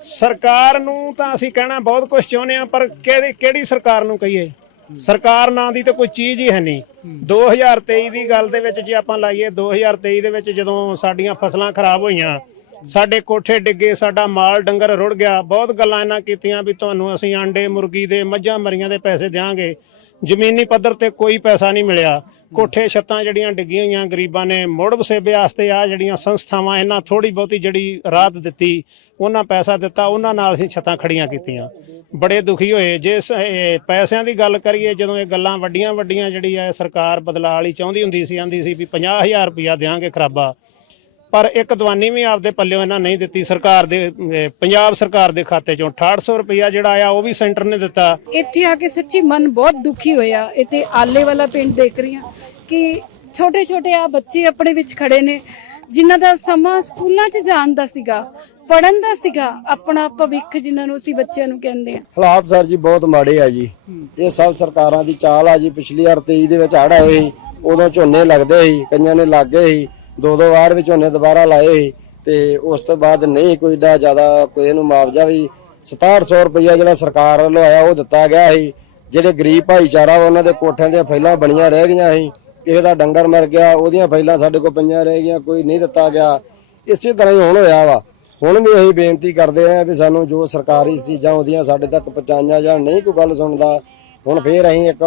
ਸਰਕਾਰ ਨੂੰ ਤਾਂ ਅਸੀਂ ਕਹਿਣਾ ਬਹੁਤ ਕੁਝ ਚਾਹੁੰਦੇ ਆ ਪਰ ਕਿਹੜੀ ਕਿਹੜੀ ਸਰਕਾਰ ਨੂੰ ਕਹੀਏ? ਸਰਕਾਰ ਨਾਂ ਦੀ ਤਾਂ ਕੋਈ ਚੀਜ਼ ਹੀ ਹੈ ਨਹੀਂ। 2023 ਦੀ ਗੱਲ ਦੇ ਵਿੱਚ ਜੇ ਆਪਾਂ ਲਾਈਏ 2023 ਦੇ ਵਿੱਚ ਜਦੋਂ ਸਾਡੀਆਂ ਫਸਲਾਂ ਖਰਾਬ ਹੋਈਆਂ, ਸਾਡੇ ਕੋਠੇ ਡਿੱਗੇ, ਸਾਡਾ ਮਾਲ ਡੰਗਰ ਰੁੜ ਗਿਆ, ਬਹੁਤ ਗੱਲਾਂ ਇਹਨਾਂ ਕੀਤੀਆਂ ਵੀ ਤੁਹਾਨੂੰ ਅਸੀਂ ਆਂਡੇ, ਮੁਰਗੀ ਦੇ ਮੱਝਾਂ, ਮਰੀਆਂ ਦੇ ਪੈਸੇ ਦਿਆਂਗੇ। ਜ਼ਮੀਨੀ ਪੱਧਰ ਤੇ ਕੋਈ ਪੈਸਾ ਨਹੀਂ ਮਿਲਿਆ। ਕੋਠੇ ਛੱਤਾਂ ਜਿਹੜੀਆਂ ਡਿੱਗੀਆਂ ਹੋਈਆਂ ਗਰੀਬਾਂ ਨੇ ਮੁੜ ਵਸੇਬੇ ਵਾਸਤੇ ਆ ਜਿਹੜੀਆਂ ਸੰਸਥਾਵਾਂ ਇਹਨਾਂ ਥੋੜੀ ਬਹੁਤੀ ਜਿਹੜੀ ਰਾਹਤ ਦਿੱਤੀ, ਉਹਨਾਂ ਪੈਸਾ ਦਿੱਤਾ, ਉਹਨਾਂ ਨਾਲ ਅਸੀਂ ਛੱਤਾਂ ਖੜੀਆਂ ਕੀਤੀਆਂ। ਬੜੇ ਦੁਖੀ ਹੋਏ। ਜੇ ਪੈਸਿਆਂ ਦੀ ਗੱਲ ਕਰੀਏ, ਜਦੋਂ ਇਹ ਗੱਲਾਂ ਵੱਡੀਆਂ ਵੱਡੀਆਂ ਜਿਹੜੀ ਹੈ ਸਰਕਾਰ ਬਦਲਾਅ ਵਾਲੀ ਚਾਹੁੰਦੀ ਹੁੰਦੀ ਸੀ, ਆਂਦੀ ਸੀ ਵੀ 50000 ਰੁਪਇਆ ਦਿਆਂਗੇ ਖਰਾਬਾ। ਪਰ ਇੱਕ ਦਵਾਨੀ ਵੀ ਆਪਦੇ ਪੱਲਿਓਂ ਇਹਨਾਂ ਨਹੀਂ ਦਿੱਤੀ। ਸਰਕਾਰ ਦੇ ਪੰਜਾਬ ਸਰਕਾਰ ਦੇ ਖਾਤੇ ਚੋਂ 6800 ਰੁਪਇਆ ਜਿਹੜਾ ਆਇਆ ਉਹ ਵੀ ਸੈਂਟਰ ਨੇ ਦਿੱਤਾ। ਇੱਥੇ ਆ ਕੇ ਸੱਚੀ ਮਨ ਬਹੁਤ ਦੁਖੀ ਹੋਇਆ। ਇੱਥੇ ਆਲੇ ਵਾਲਾ ਪਿੰਡ ਦੇਖ ਰਹੀ ਹਾਂ ਕਿ ਛੋਟੇ ਛੋਟੇ ਆ ਬੱਚੇ ਆਪਣੇ ਵਿੱਚ ਖੜੇ ਨੇ ਜਿਨ੍ਹਾਂ ਦਾ ਸਮਾਂ ਸਕੂਲਾਂ 'ਚ ਜਾਣ ਦਾ ਸੀਗਾ ਪੜਨ ਦਾ ਸੀਗਾ ਆਪਣਾ ਭਵਿੱਖ ਜਿਨ੍ਹਾਂ ਨੂੰ ਅਸੀਂ ਬੱਚਿਆਂ ਨੂੰ ਕਹਿੰਦੇ ਆ ਹਾਲਾਤ ਸਰ ਜੀ ਬਹੁਤ ਮਾੜੇ ਆ ਜੀ। ਇਹ ਸਭ ਸਰਕਾਰਾਂ ਦੀ ਚਾਲ ਆ ਜੀ ਪਿਛਲੀ ਵਾਰ 23 ਦੇ ਵਿੱਚ ਹੜ੍ਹ ਆਏ ਸੀ ਉਦੋਂ ਝੋਨੇ ਲੱਗਦੇ ਸੀ ਕਈਆਂ ਨੇ ਲੱਗ ਸੀ। ਦੋ ਦੋ ਵਾਰ ਵੀ ਝੋਨੇ ਦੁਬਾਰਾ ਲਾਏ ਸੀ ਤੇ ਉਸ ਤੋਂ ਬਾਅਦ ਨਹੀਂ ਕੋਈ ਡਾ ਜ਼ਿਆਦਾ ਕੋਈ ਇਹਨੂੰ ਮੁਆਵਜ਼ਾ ਵੀ 6700 ਰੁਪਇਆ ਜਿਹੜਾ ਸਰਕਾਰ ਵੱਲੋਂ ਆਇਆ ਉਹ ਦਿੱਤਾ ਗਿਆ ਸੀ। ਜਿਹੜੇ ਗਰੀਬ ਭਾਈਚਾਰਾ ਉਹਨਾਂ ਦੇ ਕੋਠਿਆਂ ਦੀਆਂ ਫੈਲਾਂ ਬਣੀਆਂ ਰਹਿ ਗਈਆਂ ਸੀ। ਕਿਸੇ ਦਾ ਡੰਗਰ ਮਰ ਗਿਆ, ਉਹਦੀਆਂ ਫੈਲਾਂ ਸਾਡੇ ਕੋਲ ਪਈਆਂ ਰਹਿ ਗਈਆਂ, ਕੋਈ ਨਹੀਂ ਦਿੱਤਾ ਗਿਆ। ਇਸੇ ਤਰ੍ਹਾਂ ਹੀ ਹੁਣ ਹੋਇਆ ਵਾ। ਹੁਣ ਵੀ ਅਸੀਂ ਬੇਨਤੀ ਕਰਦੇ ਹਾਂ ਵੀ ਸਾਨੂੰ ਜੋ ਸਰਕਾਰੀ ਚੀਜ਼ਾਂ ਆਉਂਦੀਆਂ ਸਾਡੇ ਤੱਕ ਪਹੁੰਚਾਈਆਂ ਜਾਂ ਨਹੀਂ ਕੋਈ ਗੱਲ ਸੁਣਦਾ, ਹੁਣ ਫੇਰ ਅਸੀਂ ਇੱਕ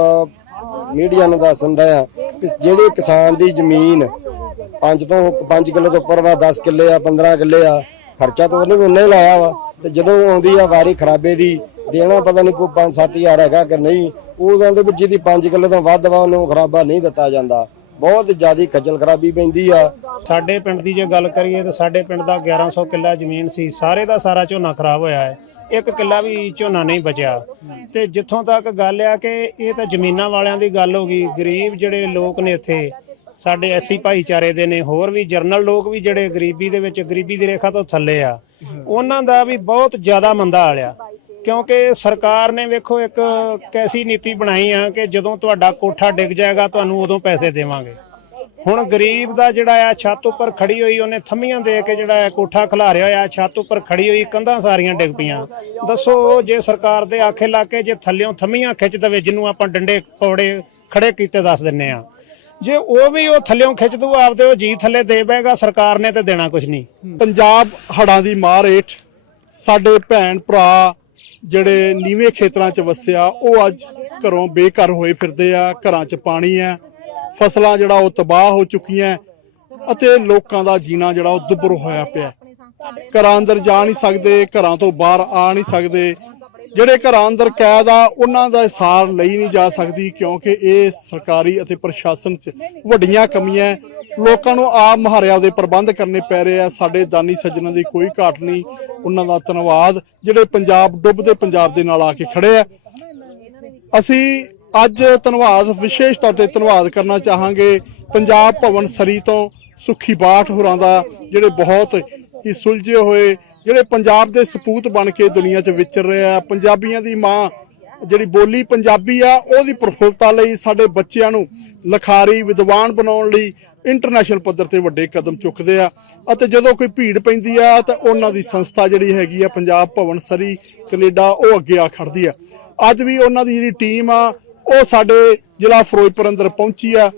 ਮੀਡੀਆ ਨੂੰ ਦੱਸਦਾ ਆ ਕਿ ਜਿਹੜੇ ਕਿਸਾਨ ਦੀ ਜ਼ਮੀਨ 5 ਤੋਂ 5 ਕਿੱਲੇ ਤੋਂ ਉੱਪਰ ਵਾ 10 ਕਿੱਲੇ ਆ 15 ਕਿੱਲੇ ਆ। ਖਰਚਾ ਤਾਂ ਉਹਨੇ ਵੀ ਹੀ ਲਾਇਆ ਵਾ। ਤੇ ਜਦੋਂ ਆਉਂਦੀ ਆ ਵਾਰੀ ਖਰਾਬੇ ਦੀ, ਦੇਣਾ ਪਤਾ ਨਹੀਂ ਕੋਈ 5-7000 ਹੈਗਾ ਕਿ ਨਹੀਂ। ਉਹਨਾਂ ਦੇ ਵਿੱਚ ਜਿਹਦੀ 5 ਕਿੱਲੇ ਤੋਂ ਵੱਧ ਵਾ, ਉਹਨੂੰ ਖਰਾਬਾ ਨਹੀਂ ਦਿੱਤਾ ਜਾਂਦਾ। ਬਹੁਤ ਜ਼ਿਆਦੀ ਖੱਜਲ ਖਰਾਬੀ ਪੈਂਦੀ ਆ। ਸਾਡੇ ਪਿੰਡ ਦੀ ਜੇ ਗੱਲ ਕਰੀਏ ਤਾਂ ਸਾਡੇ ਪਿੰਡ ਦਾ 1100 ਕਿੱਲਾ ਜ਼ਮੀਨ ਸੀ। ਸਾਰੇ ਦਾ ਸਾਰਾ ਝੋਨਾ ਖਰਾਬ ਹੋਇਆ ਹੈ। ਇੱਕ ਕਿੱਲਾ ਵੀ ਝੋਨਾ ਨਹੀਂ ਬਚਿਆ। ਤੇ ਜਿੱਥੋਂ ਤੱਕ ਗੱਲ ਆ ਕਿ ਇਹ ਤਾਂ ਜ਼ਮੀਨਾਂ ਵਾਲਿਆਂ ਦੀ ਗੱਲ ਹੋ ਗਈ। ਗਰੀਬ ਜਿਹੜੇ ਲੋਕ ਨੇ ਇੱਥੇ ਸਾਡੇ ਐਸੀ ਭਾਈਚਾਰੇ ਦੇ ਨੇ, ਹੋਰ ਵੀ ਜਰਨਲ ਲੋਕ ਵੀ ਜਿਹੜੇ ਗਰੀਬੀ ਦੇ ਵਿੱਚ, ਗਰੀਬੀ ਦੀ ਰੇਖਾ ਤੋਂ ਥੱਲੇ ਆ, ਉਹਨਾਂ ਦਾ ਵੀ ਬਹੁਤ ਜ਼ਿਆਦਾ ਮੰਦਾ ਹਾਲਿਆ ਕਿਉਂਕਿ ਸਰਕਾਰ ਨੇ ਵੇਖੋ ਇੱਕ ਕੈਸੀ ਨੀਤੀ ਬਣਾਈ ਆ ਕਿ ਜਦੋਂ ਤੁਹਾਡਾ ਕੋਠਾ ਡਿੱਗ ਜਾਏਗਾ, ਤੁਹਾਨੂੰ ਉਦੋਂ ਪੈਸੇ ਦੇਵਾਂਗੇ। ਹੁਣ ਗਰੀਬ ਦਾ ਜਿਹੜਾ ਆ, ਛੱਤ ਉੱਪਰ ਖੜੀ ਹੋਈ, ਉਹਨੇ ਥੰਮੀਆਂ ਦੇ ਕੇ ਜਿਹੜਾ ਆ ਕੋਠਾ ਖਿਲਾਰਿਆ ਹੋਇਆ ਛੱਤ ਉੱਪਰ ਖੜੀ ਹੋਈ, ਕੰਧਾਂ ਸਾਰੀਆਂ ਡਿੱਗ ਪਈਆਂ। ਦੱਸੋ, ਜੇ ਸਰਕਾਰ ਦੇ ਆਖੇ ਲਾ ਕੇ ਜੇ ਥੱਲਿਓਂ ਥੰਮੀਆਂ ਖਿੱਚ ਦਵੇ, ਜਿਹਨੂੰ ਆਪਾਂ ਡੰਡੇ ਪੌੜੇ ਖੜੇ ਕੀਤੇ ਦੱਸ ਦਿੰਨੇ ਆ। ਜੇ ਉਹ ਵੀ ਉਹ ਥੱਲਿਓਂ ਖਿੱਚ ਦੂ, ਆਪਦੇ ਉਹ ਜੀ ਥੱਲੇ ਦੇ ਬੈਗਾ ਸਰਕਾਰ ਨੇ ਤੇ ਦੇਣਾ ਕੁਝ ਨਹੀਂ। ਪੰਜਾਬ ਹੜਾਂ ਦੀ ਮਾਰ ਹੇਠ ਸਾਡੇ ਭੈਣ ਭਰਾ ਜਿਹੜੇ ਨੀਵੇਂ ਖੇਤਰਾਂ 'ਚ ਵਸਿਆ, ਉਹ ਅੱਜ ਘਰੋਂ ਬੇਘਰ ਹੋਏ ਫਿਰਦੇ ਆ, ਘਰਾਂ 'ਚ ਪਾਣੀ ਹੈ ਫਸਲਾਂ ਜਿਹੜਾ ਉਹ ਤਬਾਹ ਹੋ ਚੁੱਕੀਆਂ ਅਤੇ ਲੋਕਾਂ ਦਾ ਜੀਣਾ ਜਿਹੜਾ ਉਹ ਦੁੱਭਰ ਹੋਇਆ ਪਿਆ। ਘਰਾਂ ਅੰਦਰ ਜਾ ਨਹੀਂ ਸਕਦੇ, ਘਰਾਂ ਤੋਂ ਬਾਹਰ ਆ ਨਹੀਂ ਸਕਦੇ। ਜਿਹੜੇ ਘਰਾਂ ਅੰਦਰ ਕੈਦ ਆ, ਉਹਨਾਂ ਦਾ ਸਾਰ ਲਈ ਨਹੀਂ ਜਾ ਸਕਦੀ ਕਿਉਂਕਿ ਇਹ ਸਰਕਾਰੀ ਅਤੇ ਪ੍ਰਸ਼ਾਸਨ 'ਚ ਵੱਡੀਆਂ ਕਮੀਆਂ ਲੋਕਾਂ ਨੂੰ ਆਪ ਮੁਹਾਰਿਆਂ ਦੇ ਪ੍ਰਬੰਧ ਕਰਨੇ ਪੈ ਰਹੇ ਆ। ਸਾਡੇ ਦਾਨੀ ਸੱਜਣਾਂ ਦੀ ਕੋਈ ਘਾਟ ਨਹੀਂ, ਉਹਨਾਂ ਦਾ ਧੰਨਵਾਦ। ਜਿਹੜੇ ਪੰਜਾਬ ਡੁੱਬਦੇ ਪੰਜਾਬ ਦੇ ਨਾਲ ਆ ਕੇ ਖੜੇ ਆ। ਅਸੀਂ ਅੱਜ ਧੰਨਵਾਦ, ਵਿਸ਼ੇਸ਼ ਤੌਰ ਤੇ ਧੰਨਵਾਦ ਕਰਨਾ ਚਾਹਾਂਗੇ ਪੰਜਾਬ ਭਵਨ ਸਰੀ ਤੋਂ ਸੁਖੀ ਬਾਠ ਹੋਰਾਂ ਦਾ, ਜਿਹੜੇ ਬਹੁਤ ਹੀ ਸੁਲਝੇ ਹੋਏ ਜਿਹੜੇ ਪੰਜਾਬ ਦੇ ਸਪੂਤ ਬਣ ਕੇ ਦੁਨੀਆ 'ਚ ਵਿਚਰ ਰਹੇ ਆ, ਪੰਜਾਬੀਆਂ ਦੀ ਮਾਂ ਜਿਹੜੀ ਬੋਲੀ ਪੰਜਾਬੀ ਆ, ਉਹਦੀ ਪ੍ਰਫੁੱਲਤਾ ਲਈ ਸਾਡੇ ਬੱਚਿਆਂ ਨੂੰ ਲਖਾਰੀ, ਵਿਦਵਾਨ ਬਣਾਉਣ ਲਈ ਇੰਟਰਨੈਸ਼ਨਲ ਪੱਧਰ ਤੇ ਵੱਡੇ ਕਦਮ ਚੁੱਕਦੇ ਆ। ਅਤੇ ਜਦੋਂ ਕੋਈ ਭੀੜ ਪੈਂਦੀ ਆ, ਤਾਂ ਉਹਨਾਂ ਦੀ ਸੰਸਥਾ ਜਿਹੜੀ ਹੈਗੀ ਆ, ਪੰਜਾਬ ਭਵਨ ਸਰੀ ਕੈਨੇਡਾ, ਉਹ ਅੱਗੇ ਆ ਖੜਦੀ ਆ। ਅੱਜ ਵੀ ਉਹਨਾਂ ਦੀ ਜਿਹੜੀ ਟੀਮ ਆ, ਉਹ ਸਾਡੇ ਜ਼ਿਲ੍ਹਾ ਫਿਰੋਜ਼ਪੁਰ ਅੰਦਰ ਪਹੁੰਚੀ ਆ।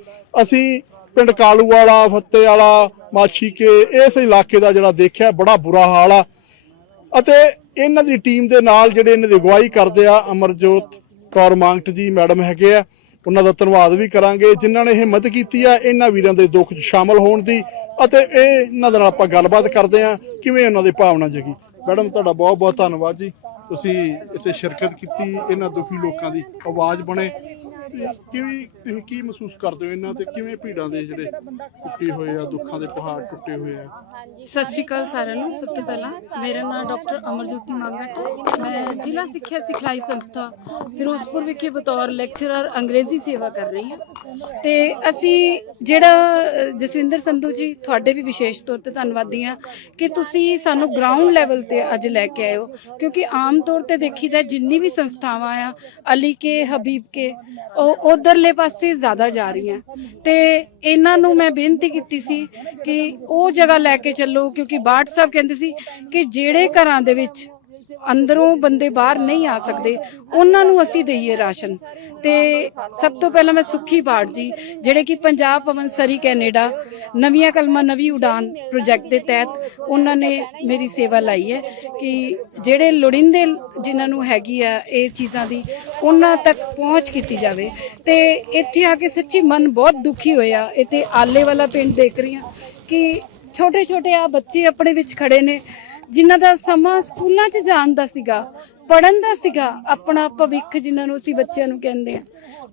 ਅਸੀਂ ਪਿੰਡ ਕਾਲੂ ਵਾਲਾ ਫੱਤੇ ਵਾਲਾ ਮਾਛੀ ਕੇ ਇਸ ਇਲਾਕੇ ਦਾ ਜਿਹੜਾ ਦੇਖਿਆ, ਬੜਾ ਬੁਰਾ ਹਾਲ ਆ। ਅਤੇ ਇਹਨਾਂ ਦੀ ਟੀਮ ਦੇ ਨਾਲ ਜਿਹੜੇ ਇਹਨਾਂ ਦੀ ਅਗਵਾਈ ਕਰਦੇ ਆ, ਅਮਰਜੋਤ ਕੌਰ ਮੰਗਟ ਜੀ ਮੈਡਮ ਹੈਗੇ ਆ, ਉਹਨਾਂ ਦਾ ਧੰਨਵਾਦ ਵੀ ਕਰਾਂਗੇ। ਜਿਨ੍ਹਾਂ ਨੇ ਹਿੰਮਤ ਕੀਤੀ ਆ, ਇਹਨਾਂ ਵੀਰਾਂ ਦੇ ਦੁੱਖ 'ਚ ਸ਼ਾਮਲ ਹੋਣ ਦੀ ਅਤੇ ਇਹ ਇਹਨਾਂ ਦੇ ਨਾਲ ਆਪਾਂ ਗੱਲਬਾਤ ਕਰਦੇ ਆ, ਕਿਵੇਂ ਉਹਨਾਂ ਦੀ ਭਾਵਨਾ ਜਗੀ। ਮੈਡਮ, ਤੁਹਾਡਾ ਬਹੁਤ ਬਹੁਤ ਧੰਨਵਾਦ ਜੀ। ਤੁਸੀਂ ਇੱਥੇ ਸ਼ਿਰਕਤ ਕੀਤੀ, ਇਹਨਾਂ ਦੁਖੀ ਲੋਕਾਂ ਦੀ ਆਵਾਜ਼ ਬਣੇ। ਕਿਵੇਂ ਤੁਸੀਂ ਕੀ ਮਹਿਸੂਸ ਕਰਦੇ ਹੋ ਇਹਨਾਂ ਤੇ? ਕਿਵੇਂ ਭੀੜਾਂ ਦੇ ਜਿਹੜੇ ਟੁੱਟੇ ਹੋਏ ਆ, ਦੁੱਖਾਂ ਦੇ ਪਹਾੜ ਟੁੱਟੇ ਹੋਏ ਆ? ਸਤਿ ਸ਼੍ਰੀ ਅਕਾਲ ਸਾਰਿਆਂ ਨੂੰ, ਸਭ ਤੋਂ ਪਹਿਲਾਂ ਮੇਰਾ ਨਾਮ ਡਾਕਟਰ ਅਮਰਜੋਤੀ ਮੰਗਟ ਮੈਂ ਜ਼ਿਲ੍ਹਾ ਸਿੱਖਿਆ ਸਿਖਲਾਈ ਸੰਸਥਾ ਫਿਰੋਜ਼ਪੁਰ ਵਿਖੇ ਬਤੌਰ ਲੈਕਚਰਰ ਅੰਗਰੇਜ਼ੀ ਸੇਵਾ ਕਰ ਰਹੀ ਹਾਂ। ਤੇ ਅਸੀਂ ਜਿਹੜਾ ਜਸਵਿੰਦਰ ਸੰਧੂ ਜੀ, ਤੁਹਾਡੇ ਵੀ ਵਿਸ਼ੇਸ਼ ਤੌਰ ਤੇ ਧੰਨਵਾਦੀ ਹਾਂ ਕਿ ਤੁਸੀਂ ਸਾਨੂੰ ਗਰਾਊਂਡ ਲੈਵਲ ਤੇ ਅੱਜ ਲੈ ਕੇ ਆਏ ਹੋ। ਕਿਉਂਕਿ ਆਮ ਤੌਰ ਤੇ ਦੇਖੀਦਾ ਜਿੰਨੀ ਵੀ ਸੰਸਥਾਵਾਂ ਆ, ਅਲੀ ਕੇ, ਹਬੀਬ ਕੇ ਉਹ ਉਧਰਲੇ ਪਾਸੇ ਜ਼ਿਆਦਾ ਜਾ ਰਹੀਆਂ। ਤੇ ਇਹਨਾਂ ਨੂੰ ਮੈਂ ਬੇਨਤੀ ਕੀਤੀ ਸੀ ਕਿ ਉਹ ਜਗ੍ਹਾ ਲੈ ਕੇ ਚੱਲੋ, ਕਿਉਂਕਿ ਬਾਠ ਸਾਹਿਬ ਕਹਿੰਦੇ ਸੀ ਕਿ ਜਿਹੜੇ ਘਰਾਂ ਦੇ ਵਿੱਚ ਅੰਦਰੋਂ ਬੰਦੇ ਬਾਹਰ ਨਹੀਂ ਆ ਸਕਦੇ, ਉਹਨਾਂ ਨੂੰ ਅਸੀਂ ਦਈਏ ਰਾਸ਼ਨ। ਤੇ ਸਭ ਤੋਂ ਪਹਿਲਾਂ ਮੈਂ ਸੁੱਖੀ ਬਾੜ ਜੀ, ਜਿਹੜੇ ਕਿ ਪੰਜਾਬ ਭਵਨ ਸਰੀ ਕੈਨੇਡਾ, ਨਵੀਆਂ ਕਲਮਾਂ, ਨਵੀਂ ਉਡਾਨ ਪ੍ਰੋਜੈਕਟ ਦੇ ਤਹਿਤ ਉਹਨਾਂ ਨੇ ਮੇਰੀ ਸੇਵਾ ਲਾਈ ਹੈ ਕਿ ਜਿਹੜੇ ਲੋੜਿੰਦੇ ਜਿਨ੍ਹਾਂ ਨੂੰ ਹੈਗੀ ਆ ਇਹ ਚੀਜ਼ਾਂ ਦੀ, ਉਹਨਾਂ ਤੱਕ ਪਹੁੰਚ ਕੀਤੀ ਜਾਵੇ। ਤੇ ਇੱਥੇ ਆ ਕੇ ਸੱਚੀ ਮਨ ਬਹੁਤ ਦੁਖੀ ਹੋਇਆ, ਇੱਥੇ ਆਲੇ ਵਾਲਾ ਪਿੰਡ ਦੇਖ ਰਹੀ ਹਾਂ ਕਿ ਛੋਟੇ ਛੋਟੇ ਆ ਬੱਚੇ ਆਪਣੇ ਵਿੱਚ ਖੜੇ ਨੇ। ਜਿਨ੍ਹਾਂ ਦਾ ਸਮਾਂ ਸਕੂਲਾਂ 'ਚ ਜਾਣ ਦਾ ਸੀਗਾ ਪੜਨ ਦਾ ਸੀਗਾ, ਆਪਣਾ ਭਵਿੱਖ ਜਿਨ੍ਹਾਂ ਨੂੰ ਅਸੀਂ ਬੱਚਿਆਂ ਨੂੰ ਕਹਿੰਦੇ ਆ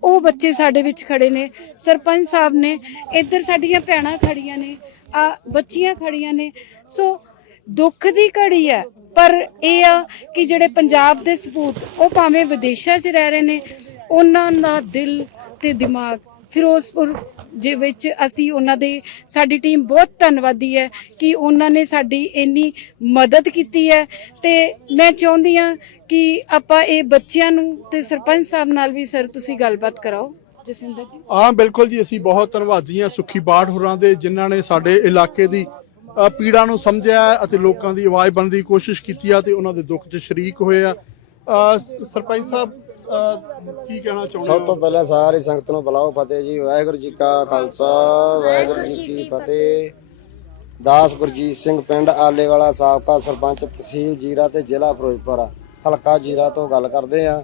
ਉਹ ਬੱਚੇ ਸਾਡੇ ਵਿੱਚ ਖੜੇ ਨੇ, ਸਰਪੰਚ ਸਾਹਿਬ ਨੇ, ਇੱਧਰ ਸਾਡੀਆਂ ਭੈਣਾਂ ਖੜੀਆਂ ਨੇ, ਆ ਬੱਚੀਆਂ ਖੜੀਆਂ ਨੇ। ਸੋ ਦੁੱਖ ਦੀ ਘੜੀ ਹੈ, ਪਰ ਇਹ ਆ ਕਿ ਜਿਹੜੇ ਪੰਜਾਬ ਦੇ ਸਪੂਤ, ਉਹ ਭਾਵੇਂ ਵਿਦੇਸ਼ਾਂ 'ਚ ਰਹਿ ਰਹੇ ਨੇ, ਉਹਨਾਂ ਦਾ ਦਿਲ ਤੇ ਦਿਮਾਗ ਫਿਰੋਜ਼ਪੁਰ ਦੇ ਵਿੱਚ ਅਸੀਂ ਉਹਨਾਂ ਦੇ, ਸਾਡੀ ਟੀਮ ਬਹੁਤ ਧੰਨਵਾਦੀ ਹੈ ਕਿ ਉਹਨਾਂ ਨੇ ਸਾਡੀ ਇੰਨੀ ਮਦਦ ਕੀਤੀ ਹੈ। ਤੇ ਮੈਂ ਚਾਹੁੰਦੀ ਹਾਂ ਕਿ ਆਪਾਂ ਇਹ ਬੱਚਿਆਂ ਨੂੰ ਤੇ ਸਰਪੰਚ ਸਾਹਿਬ ਨਾਲ ਵੀ ਸਰ ਤੁਸੀਂ ਗੱਲਬਾਤ ਕਰਾਓ। ਜਸਵਿੰਦਰ ਜੀ। ਹਾਂ, ਬਿਲਕੁਲ ਜੀ, ਅਸੀਂ ਬਹੁਤ ਧੰਨਵਾਦੀ ਹਾਂ ਸੁਖੀ ਬਾੜ ਹੋਰਾਂ ਦੇ, ਜਿਨ੍ਹਾਂ ਨੇ ਸਾਡੇ ਇਲਾਕੇ ਦੀ ਪੀੜਾ ਨੂੰ ਸਮਝਿਆ ਅਤੇ ਲੋਕਾਂ ਦੀ ਆਵਾਜ਼ ਬਣਨ ਦੀ ਕੋਸ਼ਿਸ਼ ਕੀਤੀ ਆ ਤੇ ਉਹਨਾਂ ਦੇ ਦੁੱਖ 'ਚ ਸ਼ਰੀਕ ਹੋਏ ਆ। ਸਰਪੰਚ ਸਾਹਿਬ ਕੀ ਕਹਿਣਾ ਚਾਹੁੰਦੇ ਸਭ ਤੋਂ ਪਹਿਲਾਂ ਸਾਰੀ ਸੰਗਤ ਨੂੰ ਬੁਲਾਓ ਫਤਿਹ ਜੀ ਵਾਹਿਗੁਰੂ ਜੀ ਕਾ ਖਾਲਸਾ ਵਾਹਿਗੁਰੂ ਜੀ ਕੀ ਫਤਿਹ। ਦਾਸ ਗੁਰਜੀਤ ਸਿੰਘ ਪਿੰਡ ਆਲੇਵਾਲਾ ਸਾਬਕਾ ਸਰਪੰਚ ਤਹਿਸੀਲ ਜੀਰਾ ਤੇ ਜ਼ਿਲ੍ਹਾ ਫਿਰੋਜ਼ਪੁਰ ਹਲਕਾ ਜੀਰਾ ਤੋਂ ਗੱਲ ਕਰਦੇ ਆ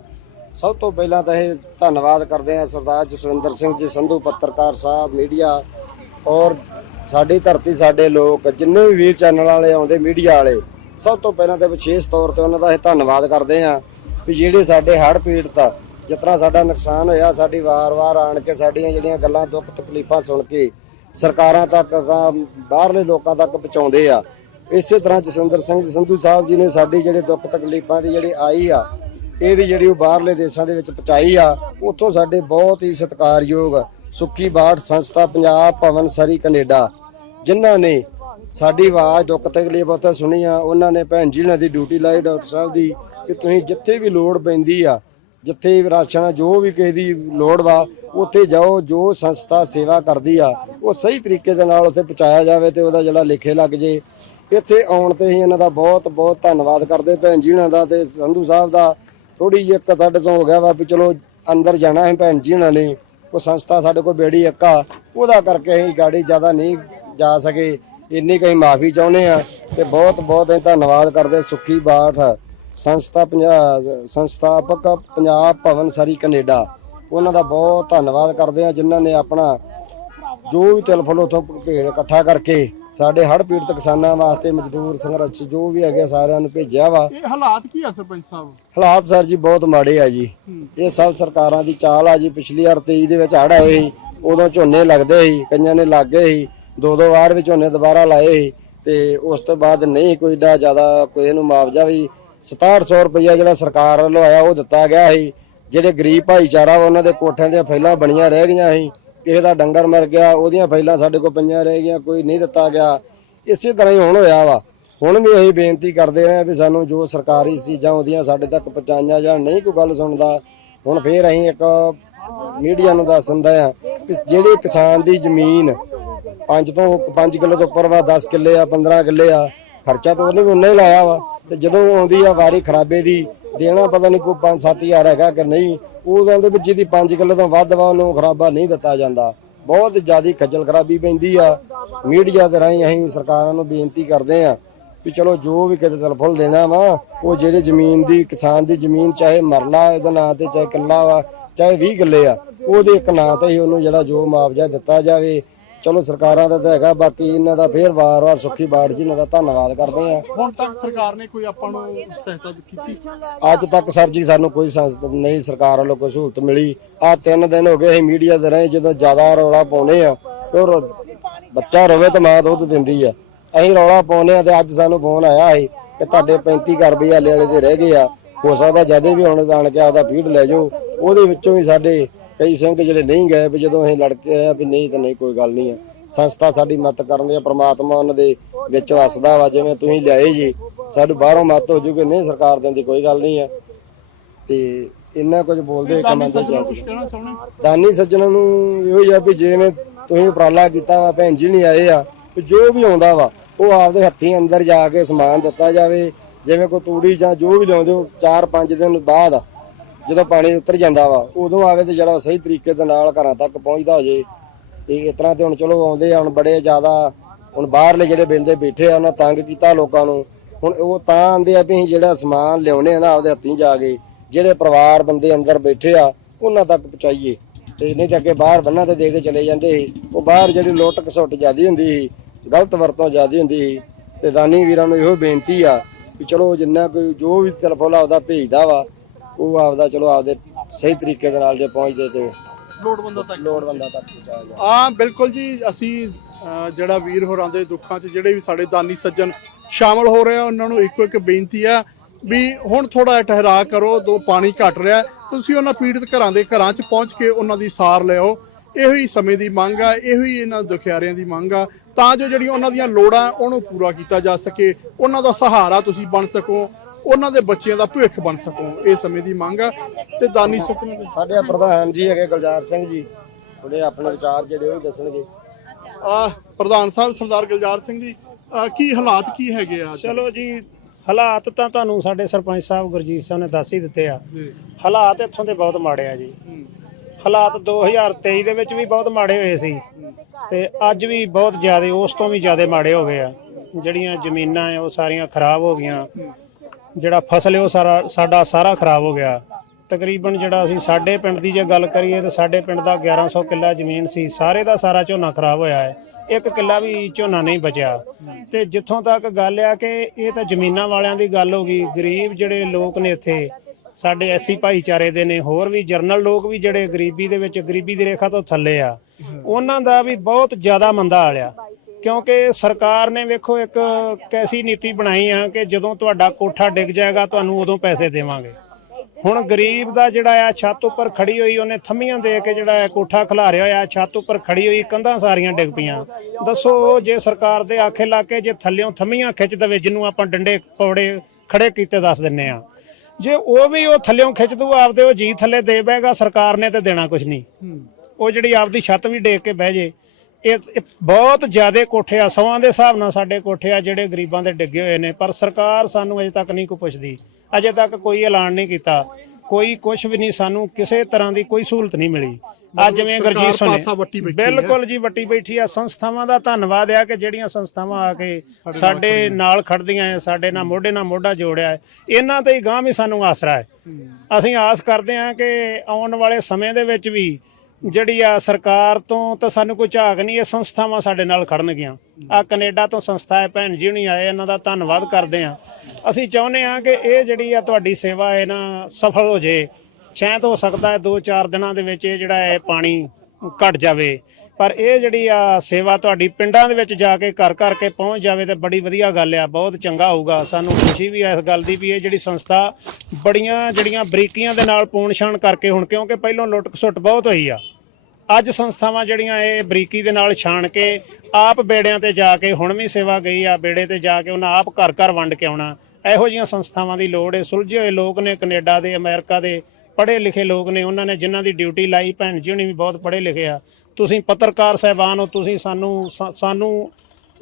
ਸਭ ਤੋਂ ਪਹਿਲਾਂ ਤਾਂ ਇਹ ਧੰਨਵਾਦ ਕਰਦੇ ਆ ਸਰਦਾਰ ਜਸਵਿੰਦਰ ਸਿੰਘ ਜੀ ਸੰਧੂ ਪੱਤਰਕਾਰ ਸਾਹਿਬ ਮੀਡੀਆ ਔਰ ਸਾਡੀ ਧਰਤੀ ਸਾਡੇ ਲੋਕ ਜਿੰਨੇ ਵੀ ਵੀਰ ਚੈਨਲ ਵਾਲੇ ਆਉਂਦੇ ਮੀਡੀਆ ਵਾਲੇ ਸਭ ਤੋਂ ਪਹਿਲਾਂ ਤੇ ਵਿਸ਼ੇਸ਼ ਤੌਰ ਤੇ ਉਹਨਾਂ ਦਾ ਇਹ ਧੰਨਵਾਦ ਕਰਦੇ ਆ ਵੀ ਜਿਹੜੇ ਸਾਡੇ ਹੜ੍ਹ ਪੀੜਤ ਆ, ਜਿਸ ਤਰ੍ਹਾਂ ਸਾਡਾ ਨੁਕਸਾਨ ਹੋਇਆ, ਸਾਡੀ ਵਾਰ-ਵਾਰ ਆਣ ਕੇ ਸਾਡੀਆਂ ਜਿਹੜੀਆਂ ਗੱਲਾਂ, ਦੁੱਖ ਤਕਲੀਫਾਂ ਸੁਣ ਕੇ ਸਰਕਾਰਾਂ ਤੱਕ ਤਾਂ ਬਾਹਰਲੇ ਲੋਕਾਂ ਤੱਕ ਪਹੁੰਚਾਉਂਦੇ ਆ। ਇਸੇ ਤਰ੍ਹਾਂ ਜਸਵਿੰਦਰ ਸਿੰਘ ਸੰਧੂ ਸਾਹਿਬ ਜੀ ਨੇ ਸਾਡੀ ਜਿਹੜੇ ਦੁੱਖ ਤਕਲੀਫਾਂ ਦੀ ਜਿਹੜੀ ਆਈ ਆ, ਇਹਦੀ ਜਿਹੜੀ ਉਹ ਬਾਹਰਲੇ ਦੇਸ਼ਾਂ ਦੇ ਵਿੱਚ ਪਹੁੰਚਾਈ ਆ, ਉੱਥੋਂ ਸਾਡੇ ਬਹੁਤ ਹੀ ਸਤਿਕਾਰਯੋਗ ਸੁੱਕੀ ਬਾੜ ਸੰਸਥਾ ਪੰਜਾਬ ਭਵਨ ਸਰੀ ਕੈਨੇਡਾ, ਜਿਨ੍ਹਾਂ ਨੇ ਸਾਡੀ ਆਵਾਜ਼ ਦੁੱਖ ਤਕਲੀਫ ਉੱਥੇ ਸੁਣੀ ਆ, ਉਹਨਾਂ ਨੇ ਭੈਣ ਜੀ ਉਹਨਾਂ ਦੀ ਡਿਊਟੀ ਲਾਈ, ਡਾਕਟਰ ਸਾਹਿਬ ਦੀ ਕਿ ਤੁਸੀਂ ਜਿੱਥੇ ਵੀ ਲੋੜ ਪੈਂਦੀ ਆ, ਜਿੱਥੇ ਰਾਸ਼ਨ ਜੋ ਵੀ ਕਿਸੇ ਦੀ ਲੋੜ ਵਾ, ਉੱਥੇ ਜਾਓ, ਜੋ ਸੰਸਥਾ ਸੇਵਾ ਕਰਦੀ ਆ, ਉਹ ਸਹੀ ਤਰੀਕੇ ਦੇ ਨਾਲ ਉੱਥੇ ਪਹੁੰਚਾਇਆ ਜਾਵੇ ਤੇ ਉਹਦਾ ਜਿਹੜਾ ਲਿਖੇ ਲੱਗ ਜੇ। ਇੱਥੇ ਆਉਣ ਤੇ ਹੀ ਇਹਨਾਂ ਦਾ ਬਹੁਤ ਬਹੁਤ ਧੰਨਵਾਦ ਕਰਦੇ ਭੈਣ ਜੀ ਉਹਨਾਂ ਦਾ ਤੇ ਸੰਧੂ ਸਾਹਿਬ ਦਾ। ਥੋੜੀ ਜਿਹੀ ਇੱਕ ਸਾਡੇ ਤੋਂ ਹੋ ਗਿਆ ਵਾ ਵੀ ਚਲੋ ਅੰਦਰ ਜਾਣਾ ਹੈ ਭੈਣ ਜੀ ਉਹਨਾਂ ਨੇ ਉਹ ਸੰਸਥਾ ਸਾਡੇ ਕੋਲ ਬੇੜੀ ਇੱਕ ਆ, ਉਹਦਾ ਕਰਕੇ ਅਸੀਂ ਗਾੜੀ ਜ਼ਿਆਦਾ ਨਹੀਂ ਜਾ ਸਕੇ। ਇੰਨੀ ਕਈ ਮਾਫੀ ਚਾਹੁੰਦੇ ਆ ਤੇ ਬਹੁਤ ਬਹੁਤ ਅਸੀਂ ਧੰਨਵਾਦ ਕਰਦੇ ਸੁੱਖੀ ਬਾਠ। ਸੰਸਥਾ ਪੰਜਾਬ ਸੰਸਥਾਪਕ ਪੰਜਾਬ ਭਵਨ ਸਰੀ ਕੈਨੇਡਾ। ਉਹਨਾਂ ਦਾ ਬਹੁਤ ਧੰਨਵਾਦ ਕਰਦੇ ਆ ਜਿਨ੍ਹਾਂ ਨੇ ਆਪਣਾ ਜੋ ਵੀ ਤਿਲ ਫੁੱਲ ਉਥੋਂ ਭੇੜ ਇਕੱਠਾ ਕਰਕੇ ਸਾਡੇ ਹੜ੍ਹ ਪੀੜਤ ਕਿਸਾਨਾਂ ਵਾਸਤੇ ਮਜ਼ਦੂਰ ਸੰਘਰਸ਼ ਜੋ ਵੀ ਹੈਗੇ ਸਾਰਿਆਂ ਨੂੰ ਭੇਜਿਆ ਵਾ। ਇਹ ਹਾਲਾਤ ਕੀ ਆ ਸਰਪੰਚ ਸਾਹਿਬ? ਹਾਲਾਤ ਸਰ ਜੀ ਬਹੁਤ ਮਾੜੇ ਆ ਜੀ। ਇਹ ਸਭ ਸਰਕਾਰਾਂ ਦੀ ਚਾਲ ਆ ਜੀ। ਪਿਛਲੀ ਵਾਰ 23 ਦੇ ਵਿੱਚ ਹੜ੍ਹ ਆਏ ਸੀ ਉਦੋਂ ਝੋਨੇ ਲੱਗਦੇ ਸੀ ਕਈਆਂ ਨੇ ਲੱਗ ਗਏ ਸੀ ਦੋ ਦੋ ਵਾਰ ਵੀ ਝੋਨੇ ਦੁਬਾਰਾ ਲਾਏ ਸੀ ਤੇ ਉਸ ਤੋਂ ਬਾਅਦ ਨਹੀਂ ਕੋਈ ਡਾ ਜ਼ਿਆਦਾ ਕੋਈ ਇਹਨੂੰ ਮੁਆਵਜ਼ਾ ਵੀ 6700 ਰੁਪਈਆ ਜਿਹੜਾ ਸਰਕਾਰ ਵੱਲੋਂ ਆਇਆ, ਉਹ ਦਿੱਤਾ ਗਿਆ ਸੀ। ਜਿਹੜੇ ਗਰੀਬ ਭਾਈਚਾਰਾ ਵਾ, ਉਹਨਾਂ ਦੇ ਕੋਠਿਆਂ ਦੀਆਂ ਫੈਲਾਂ ਬਣੀਆਂ ਰਹਿ ਗਈਆਂ ਸੀ। ਕਿਸੇ ਦਾ ਡੰਗਰ ਮਰ ਗਿਆ, ਉਹਦੀਆਂ ਫੈਲਾਂ ਸਾਡੇ ਕੋਲ ਪਈਆਂ ਰਹਿ ਗਈਆਂ, ਕੋਈ ਨਹੀਂ ਦਿੱਤਾ ਗਿਆ। ਇਸੇ ਤਰ੍ਹਾਂ ਹੀ ਹੁਣ ਹੋਇਆ ਵਾ। ਹੁਣ ਵੀ ਅਸੀਂ ਬੇਨਤੀ ਕਰਦੇ ਰਹੇ ਵੀ ਸਾਨੂੰ ਜੋ ਸਰਕਾਰੀ ਚੀਜ਼ਾਂ ਆਉਂਦੀਆਂ ਸਾਡੇ ਤੱਕ ਪਹੁੰਚਾਈਆਂ ਜਾਂ ਨਹੀਂ ਕੋਈ ਗੱਲ ਸੁਣਦਾ। ਹੁਣ ਫੇਰ ਅਸੀਂ ਇੱਕ ਮੀਡੀਆ ਨੂੰ ਦੱਸਦਾ ਆ ਕਿ ਜਿਹੜੇ ਕਿਸਾਨ ਦੀ ਜ਼ਮੀਨ 5 ਤੋਂ 5 ਕਿੱਲੇ ਤੋਂ ਉੱਪਰ ਵਾ 10 ਕਿੱਲੇ ਆ 15 ਕਿੱਲੇ ਆ ਖਰਚਾ ਤਾਂ ਉਹਨੇ ਵੀ ਉਨਾ ਹੀ ਲਾਇਆ ਵਾ। ਤੇ ਜਦੋਂ ਆਉਂਦੀ ਆ ਵਾਰੀ ਖਰਾਬੇ ਦੀ, ਦੇਣਾ ਪਤਾ ਨਹੀਂ ਕੋਈ 5-7000 ਹੈਗਾ ਕਿ ਨਹੀਂ। ਉਹਨਾਂ ਦੇ ਵਿੱਚ ਜਿਹਦੀ 5 ਕਿੱਲੇ ਤੋਂ ਵੱਧ ਵਾ, ਉਹਨੂੰ ਖਰਾਬਾ ਨਹੀਂ ਦਿੱਤਾ ਜਾਂਦਾ। ਬਹੁਤ ਜ਼ਿਆਦੀ ਖੱਜਲ ਖਰਾਬੀ ਪੈਂਦੀ ਆ। ਮੀਡੀਆ ਦੇ ਰਾਹੀਂ ਅਸੀਂ ਸਰਕਾਰਾਂ ਨੂੰ ਬੇਨਤੀ ਕਰਦੇ ਆ ਵੀ ਚਲੋ ਜੋ ਵੀ ਕਿਤੇ ਤਲਫੁਲ ਦੇਣਾ ਵਾ, ਉਹ ਜਿਹੜੇ ਜ਼ਮੀਨ ਦੀ, ਕਿਸਾਨ ਦੀ ਜ਼ਮੀਨ ਚਾਹੇ ਮਰਲਾ ਇਹਦਾ ਨਾਂ ਤੇ ਚਾਹੇ ਕਿੱਲਾ ਵਾ, ਚਾਹੇ 20 ਕਿੱਲੇ ਆ, ਉਹਦੇ ਇੱਕ ਨਾਂ ਤੇ ਹੀ ਉਹਨੂੰ ਜਿਹੜਾ ਜੋ ਮੁਆਵਜ਼ਾ ਦਿੱਤਾ ਜਾਵੇ ਚਲੋ ਸਰਕਾਰਾਂ ਦਾ ਤਾਂ ਹੈਗਾ ਬਾਕੀ ਇਹਨਾਂ ਦਾ ਫੇਰ ਵਾਰ-ਵਾਰ ਸੁੱਖੀ ਬਾੜ ਜੀ ਇਹਨਾਂ ਦਾ ਧੰਨਵਾਦ ਕਰਦੇ ਆ ਹੁਣ ਤੱਕ ਸਰਕਾਰ ਨੇ ਕੋਈ ਆਪਾਂ ਨੂੰ ਸਹਾਇਤਾ ਕੀਤੀ? ਅੱਜ ਤੱਕ ਸਰ ਜੀ ਸਾਨੂੰ ਕੋਈ ਸੰਸਥਾ ਨਹੀਂ ਸਰਕਾਰ ਵੱਲੋਂ ਕੋਈ ਸਹੂਲਤ ਮਿਲੀ। ਆ ਤਿੰਨ ਦਿਨ ਹੋ ਗਏ ਅਸੀਂ ਮੀਡੀਆ ਦੇ ਰਾਹੀਂ ਜਦੋਂ ਜ਼ਿਆਦਾ ਰੌਲਾ ਪਾਉਨੇ ਆ ਉਹ ਬੱਚਾ ਰੋਵੇ ਤਾਂ ਮਾਂ ਦੁੱਧ ਦਿੰਦੀ ਆ। ਅਸੀਂ ਰੌਲਾ ਪਾਉਨੇ ਆ ਤੇ ਅੱਜ ਸਾਨੂੰ ਫੋਨ ਆਇਆ ਸੀ ਕਿ ਤੁਹਾਡੇ 35 ਘਰ ਵੀ ਆਲੇ ਵਾਲੇ ਦੇ ਰਹਿ ਗਏ ਆ। ਹੋ ਸਕਦਾ ਜਦੇ ਵੀ ਹੁਣ ਆਣ ਕੇ ਆਪਦਾ ਫੀਡ ਲੈ ਜਾਓ ਉਹਦੇ ਵਿੱਚੋਂ ਵੀ ਸਾਡੇ ਕਈ ਸਿੰਘ ਜਿਹੜੇ ਨਹੀਂ ਗਏ ਵੀ ਜਦੋਂ ਅਸੀਂ ਲੜ ਕੇ ਆਏ ਆ ਵੀ ਨਹੀਂ ਤਾਂ ਨਹੀਂ ਕੋਈ ਗੱਲ ਨਹੀਂ ਆ। ਸੰਸਥਾ ਸਾਡੀ ਮਦਦ ਕਰਨ ਦੀ ਆ, ਪ੍ਰਮਾਤਮਾ ਉਹਨਾਂ ਦੇ ਵਿੱਚ ਵਸਦਾ ਵਾ ਜਿਵੇਂ ਤੁਸੀਂ ਲਿਆਏ ਜੀ। ਸਾਨੂੰ ਬਾਹਰੋਂ ਮਦਦ ਹੋ ਜੂਗੀ ਨਹੀਂ ਸਰਕਾਰ ਦਿੰਦੀ ਕੋਈ ਗੱਲ ਨਹੀਂ ਆ। ਤੇ ਇੰਨਾ ਕੁਝ ਬੋਲਦੇ ਕਮਾਂ ਚਾਹੁੰਦੇ ਦਾਨੀ ਸੱਜਣਾਂ ਨੂੰ ਇਹੋ ਹੀ ਆ ਵੀ ਜਿਵੇਂ ਤੁਸੀਂ ਉਪਰਾਲਾ ਕੀਤਾ ਵਾ ਭੈਣ ਜੀ ਨਹੀਂ ਆਏ ਆ ਜੋ ਵੀ ਆਉਂਦਾ ਵਾ ਉਹ ਆਪਦੇ ਹੱਥੀਂ ਅੰਦਰ ਜਾ ਕੇ ਸਮਾਨ ਦਿੱਤਾ ਜਾਵੇ। ਜਿਵੇਂ ਕੋਈ ਤੂੜੀ ਜਾਂ ਜੋ ਵੀ ਲਿਆਉਂਦੇ ਹੋ 4-5 ਦਿਨ ਬਾਅਦ ਜਦੋਂ ਪਾਣੀ ਉਤਰ ਜਾਂਦਾ ਵਾ, ਉਦੋਂ ਆਵੇ ਤੇ ਜਿਹੜਾ ਸਹੀ ਤਰੀਕੇ ਦੇ ਨਾਲ ਘਰਾਂ ਤੱਕ ਪਹੁੰਚਦਾ ਹੋ ਜੇ। ਤੇ ਇਸ ਤਰ੍ਹਾਂ ਤੇ ਹੁਣ ਚਲੋ ਆਉਂਦੇ ਆ, ਹੁਣ ਬੜੇ ਜ਼ਿਆਦਾ, ਹੁਣ ਬਾਹਰਲੇ ਜਿਹੜੇ ਬਿਲਦੇ ਬੈਠੇ ਆ, ਉਹਨਾਂ ਤੰਗ ਕੀਤਾ ਲੋਕਾਂ ਨੂੰ। ਹੁਣ ਉਹ ਤਾਂ ਆਂਦੇ ਆ ਵੀ ਅਸੀਂ ਜਿਹੜਾ ਸਮਾਨ ਲਿਆਉਣੇ ਆ ਨਾ, ਉਹਦੇ ਹੱਥੀਂ ਜਾ ਕੇ, ਜਿਹੜੇ ਪਰਿਵਾਰ ਬੰਦੇ ਅੰਦਰ ਬੈਠੇ ਆ, ਉਹਨਾਂ ਤੱਕ ਪਹੁੰਚਾਈਏ। ਤੇ ਨਹੀਂ ਤੇ ਅੱਗੇ ਬਾਹਰ ਬੰਨਾਂ ਤੇ ਦੇ ਕੇ ਚਲੇ ਜਾਂਦੇ ਸੀ। ਉਹ ਬਾਹਰ ਜਿਹੜੀ ਲੁੱਟ ਖਸੁੱਟ ਜ਼ਿਆਦੀ ਹੁੰਦੀ ਸੀ, ਗਲਤ ਵਰਤੋਂ ਜ਼ਿਆਦੀ ਹੁੰਦੀ ਸੀ। ਤੇ ਦਾਨੀ ਵੀਰਾਂ ਨੂੰ ਇਹੋ ਬੇਨਤੀ ਆ ਵੀ ਚਲੋ ਜਿੰਨਾ ਕੋਈ ਜੋ ਵੀ ਤਲਫੋਲਾ ਉਹਦਾ ਭੇਜਦਾ ਵਾ ਉਹ ਆਪਦਾ ਚਲੋ ਆਪਦੇ ਸਹੀ ਤਰੀਕੇ ਦੇ ਨਾਲ ਜੇ ਪਹੁੰਚਦੇ ਤੇ ਲੋੜਵੰਦਾਂ ਤੱਕ ਲੋੜਵੰਦਾਂ ਤੱਕ ਪਹੁੰਚਾਇਆ ਜਾਵੇ ਆ। ਬਿਲਕੁਲ ਜੀ ਅਸੀਂ ਜਿਹੜਾ ਵੀਰ ਹੋਰਾਂ ਦੇ ਦੁੱਖਾਂ 'ਚ ਜਿਹੜੇ ਵੀ ਸਾਡੇ ਦਾਨੀ ਸੱਜਣ ਸ਼ਾਮਲ ਹੋ ਰਹੇ ਆ ਉਹਨਾਂ ਨੂੰ ਇੱਕੋ ਇੱਕ ਬੇਨਤੀ ਆ ਵੀ ਹੁਣ ਥੋੜਾ ਠਹਿਰਾ ਕਰੋ ਦੋ ਪਾਣੀ ਘਟ ਰਿਹਾ ਤੁਸੀਂ ਉਹਨਾਂ ਪੀੜਤ ਘਰਾਂ ਦੇ ਘਰਾਂ 'ਚ ਪਹੁੰਚ ਕੇ ਉਹਨਾਂ ਦੀ ਸਾਰ ਲਿਓ ਇਹੋ ਹੀ ਸਮੇਂ ਦੀ ਮੰਗ ਆ ਇਹੋ ਹੀ ਇਹਨਾਂ ਦੁਖਿਆਰਿਆਂ ਦੀ ਮੰਗ ਆ। ਤਾਂ ਜੋ ਜਿਹੜੀਆਂ ਉਹਨਾਂ ਦੀਆਂ ਲੋੜਾਂ ਉਹਨੂੰ ਪੂਰਾ ਕੀਤਾ ਜਾ ਸਕੇ। ਉਹਨਾਂ ਦਾ ਸਹਾਰਾ ਤੁਸੀਂ ਬਣ ਸਕੋ। ਉਹਨਾਂ ਦੇ ਬੱਚਿਆਂ ਦਾ ਭਵਿੱਖ ਬਣ ਸਕੋ ਇਹ ਸਮੇਂ ਦੀ ਮੰਗ ਆ। ਤੇ ਦਾਨੀ ਦੇ ਸਾਡੇ ਪ੍ਰਧਾਨ ਜੀ ਹੈਗੇ ਗੁਲਜ਼ਾਰ ਸਿੰਘ ਜੀ। ਉਹਦੇ ਆਪਣੇ ਵਿਚਾਰ ਜਿਹੜੇ ਉਹ ਦੱਸਣਗੇ। ਆ ਪ੍ਰਧਾਨ ਸਾਹਿਬ ਸਰਦਾਰ ਗੁਲਜ਼ਾਰ ਸਿੰਘ ਜੀ ਕੀ ਹਾਲਾਤ ਕੀ ਹੈਗੇ ਆ ਅੱਜ? ਚਲੋ ਜੀ ਹਾਲਾਤ ਤਾਂ ਤੁਹਾਨੂੰ ਸਾਡੇ ਸਰਪੰਚ ਸਾਹਿਬ ਗੁਰਜੀਤ ਸਿੰਘ ਨੇ ਦੱਸ ਹੀ ਦਿੱਤੇ ਆ। ਜੀ। ਹਾਲਾਤ ਇੱਥੋਂ ਦੇ ਬਹੁਤ ਮਾੜੇ ਆ ਜੀ। ਹੂੰ। ਹਾਲਾਤ 2023 ਦੇ ਵਿੱਚ ਵੀ ਬਹੁਤ ਮਾੜੇ ਹੋਏ ਸੀ। ਤੇ ਅੱਜ ਵੀ ਬਹੁਤ ਜ਼ਿਆਦਾ ਉਸ ਤੋਂ ਵੀ ਜ਼ਿਆਦਾ ਮਾੜੇ ਹੋ ਗਏ ਆ। ਜਿਹੜੀਆਂ ਜ਼ਮੀਨਾਂ ਆ ਉਹ ਸਾਰੀਆਂ ਖਰਾਬ ਹੋ ਗਈਆਂ। ਜਿਹੜਾ ਫਸਲ ਹੈ ਉਹ ਸਾਰਾ ਸਾਡਾ ਸਾਰਾ ਖਰਾਬ ਹੋ ਗਿਆ। ਤਕਰੀਬਨ ਜਿਹੜਾ ਅਸੀਂ ਸਾਡੇ ਪਿੰਡ ਦੀ ਜੇ ਗੱਲ ਕਰੀਏ ਤਾਂ ਸਾਡੇ ਪਿੰਡ ਦਾ 1100 ਕਿੱਲਾ ਜ਼ਮੀਨ ਸੀ। ਸਾਰੇ ਦਾ ਸਾਰਾ ਝੋਨਾ ਖਰਾਬ ਹੋਇਆ ਹੈ। ਇੱਕ ਕਿੱਲਾ ਵੀ ਝੋਨਾ ਨਹੀਂ ਬਚਿਆ। ਤੇ ਜਿੱਥੋਂ ਤੱਕ ਗੱਲ ਆ ਕਿ ਇਹ ਤਾਂ ਜ਼ਮੀਨਾਂ ਵਾਲਿਆਂ ਦੀ ਗੱਲ ਹੋ ਗਈ। ਗਰੀਬ ਜਿਹੜੇ ਲੋਕ ਨੇ ਇੱਥੇ, ਸਾਡੇ ਐਸੀ ਭਾਈਚਾਰੇ ਦੇ ਨੇ, ਹੋਰ ਵੀ ਜਰਨਲ ਲੋਕ ਵੀ ਜਿਹੜੇ ਗਰੀਬੀ ਦੇ ਵਿੱਚ, ਗਰੀਬੀ ਦੀ ਰੇਖਾ ਤੋਂ ਥੱਲੇ ਆ। ਉਹਨਾਂ ਦਾ ਵੀ ਬਹੁਤ ਜ਼ਿਆਦਾ ਮੰਦਾ ਹਾਲਿਆ ਕਿਉਂਕਿ ਸਰਕਾਰ ਨੇ ਵੇਖੋ ਇੱਕ ਕੈਸੀ ਨੀਤੀ ਬਣਾਈ ਆ ਕਿ ਜਦੋਂ ਤੁਹਾਡਾ ਕੋਠਾ ਡਿੱਗ ਜਾਏਗਾ ਤੁਹਾਨੂੰ ਉਦੋਂ ਪੈਸੇ ਦੇਵਾਂਗੇ। ਹੁਣ ਗਰੀਬ ਦਾ ਜਿਹੜਾ ਆ ਛੱਤ ਉੱਪਰ ਖੜੀ ਹੋਈ ਉਹਨੇ ਥੰਮੀਆਂ ਦੇ ਕੇ ਜਿਹੜਾ ਹੈ ਕੋਠਾ ਖਿਲਾਰਿਆ ਹੋਇਆ ਛੱਤ ਉੱਪਰ ਖੜੀ ਹੋਈ ਕੰਧਾਂ ਸਾਰੀਆਂ ਡਿੱਗ ਪਈਆਂ। ਦੱਸੋ ਜੇ ਸਰਕਾਰ ਦੇ ਆਖੇ ਲਾ ਕੇ ਜੇ ਥੱਲਿਓਂ ਥੰਮੀਆਂ ਖਿੱਚ ਦਵੇ ਜਿਹਨੂੰ ਆਪਾਂ ਡੰਡੇ ਪੌੜੇ ਖੜੇ ਕੀਤੇ ਦੱਸ ਦਿੰਨੇ ਆ। ਜੇ ਉਹ ਵੀ ਉਹ ਥੱਲਿਓਂ ਖਿੱਚ ਦੂ ਆਪਦੇ ਉਹ ਜੀ ਥੱਲੇ ਦੇ ਬੈਗਾ ਸਰਕਾਰ ਨੇ ਤੇ ਦੇਣਾ ਕੁਝ ਨਹੀਂ। ਉਹ ਜਿਹੜੀ ਆਪਦੀ ਛੱਤ ਵੀ ਡੇਕ ਕੇ ਬਹਿ ਜੇ ਇਹ ਇਹ ਬਹੁਤ ਜ਼ਿਆਦੇ ਕੋਠੇ ਆ ਸੌਆਂ ਦੇ ਹਿਸਾਬ ਨਾਲ ਸਾਡੇ ਕੋਠੇ ਆ ਜਿਹੜੇ ਗਰੀਬਾਂ ਦੇ ਡਿੱਗੇ ਹੋਏ ਨੇ ਪਰ ਸਰਕਾਰ ਸਾਨੂੰ ਅਜੇ ਤੱਕ ਨਹੀਂ ਕੋਈ ਪੁੱਛਦੀ। ਅਜੇ ਤੱਕ ਕੋਈ ਐਲਾਨ ਨਹੀਂ ਕੀਤਾ। ਕੋਈ ਕੁਝ ਵੀ ਨਹੀਂ ਸਾਨੂੰ ਕਿਸੇ ਤਰ੍ਹਾਂ ਦੀ ਕੋਈ ਸਹੂਲਤ ਨਹੀਂ ਮਿਲੀ। ਅੱਜ ਜਿਵੇਂ ਗੁਰਜੀਤ ਸੁਣੇ ਹੈ। ਬਿਲਕੁਲ ਜੀ ਵੱਟੀ ਬੈਠੀ ਆ। ਸੰਸਥਾਵਾਂ ਦਾ ਧੰਨਵਾਦ ਆ ਕਿ ਜਿਹੜੀਆਂ ਸੰਸਥਾਵਾਂ ਆ ਕੇ ਸਾਡੇ ਨਾਲ ਖੜਦੀਆਂ ਐ ਸਾਡੇ ਨਾਲ ਮੋਢੇ ਨਾਲ ਮੋਢਾ ਜੋੜਿਆ ਇਹਨਾਂ ਤੇ ਹੀ ਗਾਂ ਵੀ ਸਾਨੂੰ ਆਸਰਾ ਹੈ। ਅਸੀਂ ਆਸ ਕਰਦੇ ਹਾਂ ਕਿ ਆਉਣ ਵਾਲੇ ਸਮੇਂ ਦੇ ਵਿੱਚ ਵੀ ਜਿਹੜੀ ਆ ਸਰਕਾਰ ਤੋਂ ਤਾਂ ਸਾਨੂੰ ਕੋਈ ਝਾਕ ਨਹੀਂ, ਇਹ ਸੰਸਥਾਵਾਂ ਸਾਡੇ ਨਾਲ ਖੜਨਗੀਆਂ। ਆ ਕੈਨੇਡਾ ਤੋਂ ਸੰਸਥਾ ਹੈ, ਭੈਣ ਜੀ ਹੁਣੀ ਆਏ, ਇਹਨਾਂ ਦਾ ਧੰਨਵਾਦ ਕਰਦੇ ਹਾਂ। ਅਸੀਂ ਚਾਹੁੰਦੇ ਹਾਂ ਕਿ ਇਹ ਜਿਹੜੀ ਆ ਤੁਹਾਡੀ ਸੇਵਾ ਹੈ ਨਾ, ਸਫਲ ਹੋ ਜੇ। ਸ਼ਾਇਦ ਹੋ ਸਕਦਾ ਹੈ 2-4 ਦਿਨਾਂ ਦੇ ਵਿੱਚ ਇਹ ਜਿਹੜਾ ਹੈ ਪਾਣੀ ਘਟ ਜਾਵੇ। ਪਰ ਇਹ ਜਿਹੜੀ ਆ ਸੇਵਾ ਤੁਹਾਡੀ ਪਿੰਡਾਂ ਦੇ ਵਿੱਚ ਜਾ ਕੇ ਘਰ ਘਰ ਕੇ ਪਹੁੰਚ ਜਾਵੇ ਤੇ ਬੜੀ ਵਧੀਆ ਗੱਲ ਆ, ਬਹੁਤ ਚੰਗਾ ਹੋਊਗਾ। ਸਾਨੂੰ ਖੁਸ਼ੀ ਵੀ ਆ ਇਸ ਗੱਲ ਦੀ ਵੀ ਇਹ ਜਿਹੜੀ ਸੰਸਥਾ ਬੜੀਆਂ ਜਿਹੜੀਆਂ ਬਰੀਕੀਆਂ ਦੇ ਨਾਲ ਪੂਣ ਛਾਣ ਕਰਕੇ ਹੁਣ ਕਿਉਂਕਿ ਪਹਿਲਾਂ ਲੁੱਟ ਖਸੁੱਟ ਬਹੁਤ ਹੋਈ ਆ। ਅੱਜ ਸੰਸਥਾਵਾਂ ਜਿਹੜੀਆਂ ਇਹ ਬਰੀਕੀ ਦੇ ਨਾਲ ਛਾਣ ਕੇ ਆਪ ਬੇੜਿਆਂ ਤੇ ਜਾ ਕੇ ਹੁਣ ਵੀ ਸੇਵਾ ਗਈ ਆ, ਬੇੜੇ ਤੇ ਜਾ ਕੇ ਉਹਨਾਂ ਆਪ ਘਰ ਘਰ ਵੰਡ ਕੇ ਆਉਣਾ। ਇਹੋ ਜਿਹੀਆਂ ਸੰਸਥਾਵਾਂ ਦੀ ਲੋੜ ਹੈ ਸੁਲਝੇ ਹੋਏ ਲੋਕ ਨੇ ਕੈਨੇਡਾ ਦੇ, ਅਮਰੀਕਾ ਦੇ ਪੜ੍ਹੇ ਲਿਖੇ ਲੋਕ ਨੇ, ਉਹਨਾਂ ਨੇ ਜਿਨ੍ਹਾਂ ਦੀ ਡਿਊਟੀ ਲਾਈ ਭੈਣ ਜੀ ਹੁਣੀ ਵੀ ਬਹੁਤ ਪੜ੍ਹੇ ਲਿਖੇ ਆ। ਤੁਸੀਂ ਪੱਤਰਕਾਰ ਸਹਿਬਾਨ ਹੋ, ਤੁਸੀਂ ਸਾਨੂੰ ਸਾ- ਸਾਨੂੰ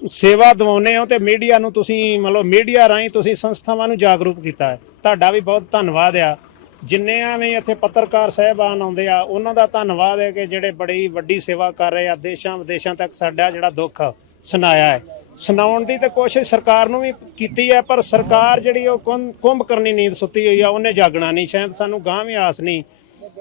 ਸੇਵਾ ਦਿਵਾਉਂਦੇ ਹੋ ਤੇ ਮੀਡੀਆ ਨੂੰ ਤੁਸੀਂ ਮਤਲਬ ਮੀਡੀਆ ਰਾਹੀਂ ਤੁਸੀਂ ਸੰਸਥਾਵਾਂ ਨੂੰ ਜਾਗਰੂਕ ਕੀਤਾ ਹੈ। ਤੁਹਾਡਾ ਵੀ ਬਹੁਤ ਧੰਨਵਾਦ ਆ। ਜਿੰਨੇ ਵੀ ਇੱਥੇ ਪੱਤਰਕਾਰ ਸਹਿਬਾਨ ਆਉਂਦੇ ਆ, ਉਹਨਾਂ ਦਾ ਧੰਨਵਾਦ ਹੈ ਕਿ ਜਿਹੜੇ ਬੜੀ ਵੱਡੀ ਸੇਵਾ ਕਰ ਰਹੇ ਆ ਦੇਸ਼ਾਂ ਵਿਦੇਸ਼ਾਂ ਤੱਕ ਸਾਡਾ ਜਿਹੜਾ ਦੁੱਖ ਸੁਣਾਇਆ ਹੈ। ਸੁਣਾਉਣ ਦੀ ਤਾਂ ਕੋਸ਼ਿਸ਼ ਸਰਕਾਰ ਨੂੰ ਵੀ ਕੀਤੀ ਹੈ ਪਰ ਸਰਕਾਰ ਜਿਹੜੀ ਉਹ ਕੁੰਭ ਕੁੰਭ ਕਰਨੀ ਨੀਂਦ ਸੁੱਤੀ ਹੋਈ ਆ ਉਹਨੇ ਜਾਗਣਾ ਨਹੀਂ ਸ਼ਾਇਦ ਸਾਨੂੰ ਗਾਂ ਵੀ ਆਸ ਨਹੀਂ।